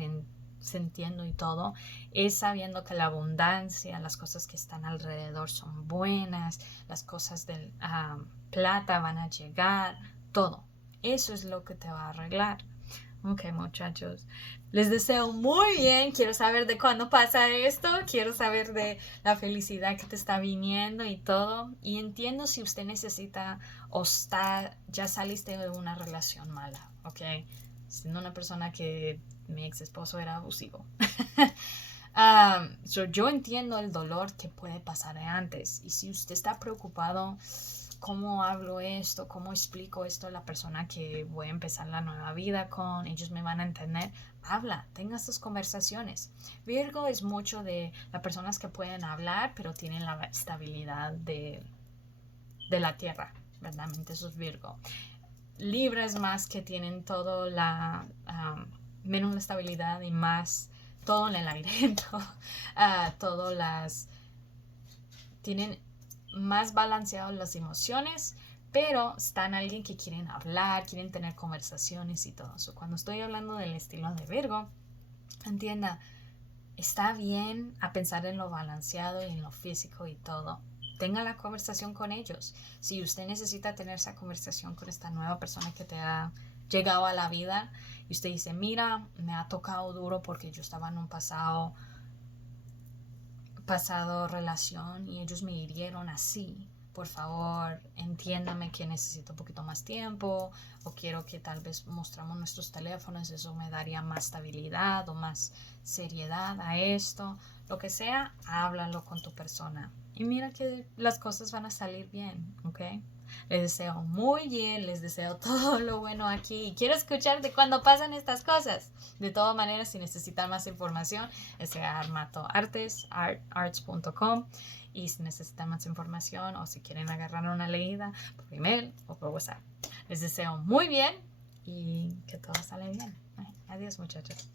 sintiendo y todo es sabiendo que la abundancia, las cosas que están alrededor son buenas, las cosas de plata van a llegar, todo. Eso es lo que te va a arreglar. Ok, muchachos, les deseo muy bien. Quiero saber de cuándo pasa esto. Quiero saber de la felicidad que te está viniendo y todo. Y entiendo si usted necesita o ya saliste de una relación mala, ¿ok? Siendo una persona que mi ex esposo era abusivo. Yo entiendo el dolor que puede pasar antes. Y si usted está preocupado, ¿cómo hablo esto? ¿Cómo explico esto a la persona que voy a empezar la nueva vida con? Ellos me van a entender. Habla, tenga estas conversaciones. Virgo es mucho de las personas que pueden hablar, pero tienen la estabilidad de la tierra. Verdaderamente eso es Virgo. Libra es más que tienen todo menos la estabilidad y más todo en el aire, tienen más balanceadas las emociones, pero están alguien que quieren hablar, quieren tener conversaciones y todo eso. Cuando estoy hablando del estilo de Virgo, entienda, está bien a pensar en lo balanceado y en lo físico y todo. Tenga la conversación con ellos. Si usted necesita tener esa conversación con esta nueva persona que te ha llegado a la vida y usted dice, mira, me ha tocado duro porque yo estaba en un pasado relación y ellos me hirieron así, por favor entiéndame que necesito un poquito más tiempo, o quiero que tal vez mostramos nuestros teléfonos, eso me daría más estabilidad o más seriedad a esto, lo que sea, háblalo con tu persona y mira que las cosas van a salir bien, ¿ok? Les deseo muy bien, les deseo todo lo bueno aquí y quiero escuchar de cuando pasan estas cosas. De todas maneras, si necesitan más información, SAArmatoArts, arts.com, y si necesitan más información o si quieren agarrar una leída por email o por WhatsApp. Les deseo muy bien y que todo sale bien. Adiós, muchachos.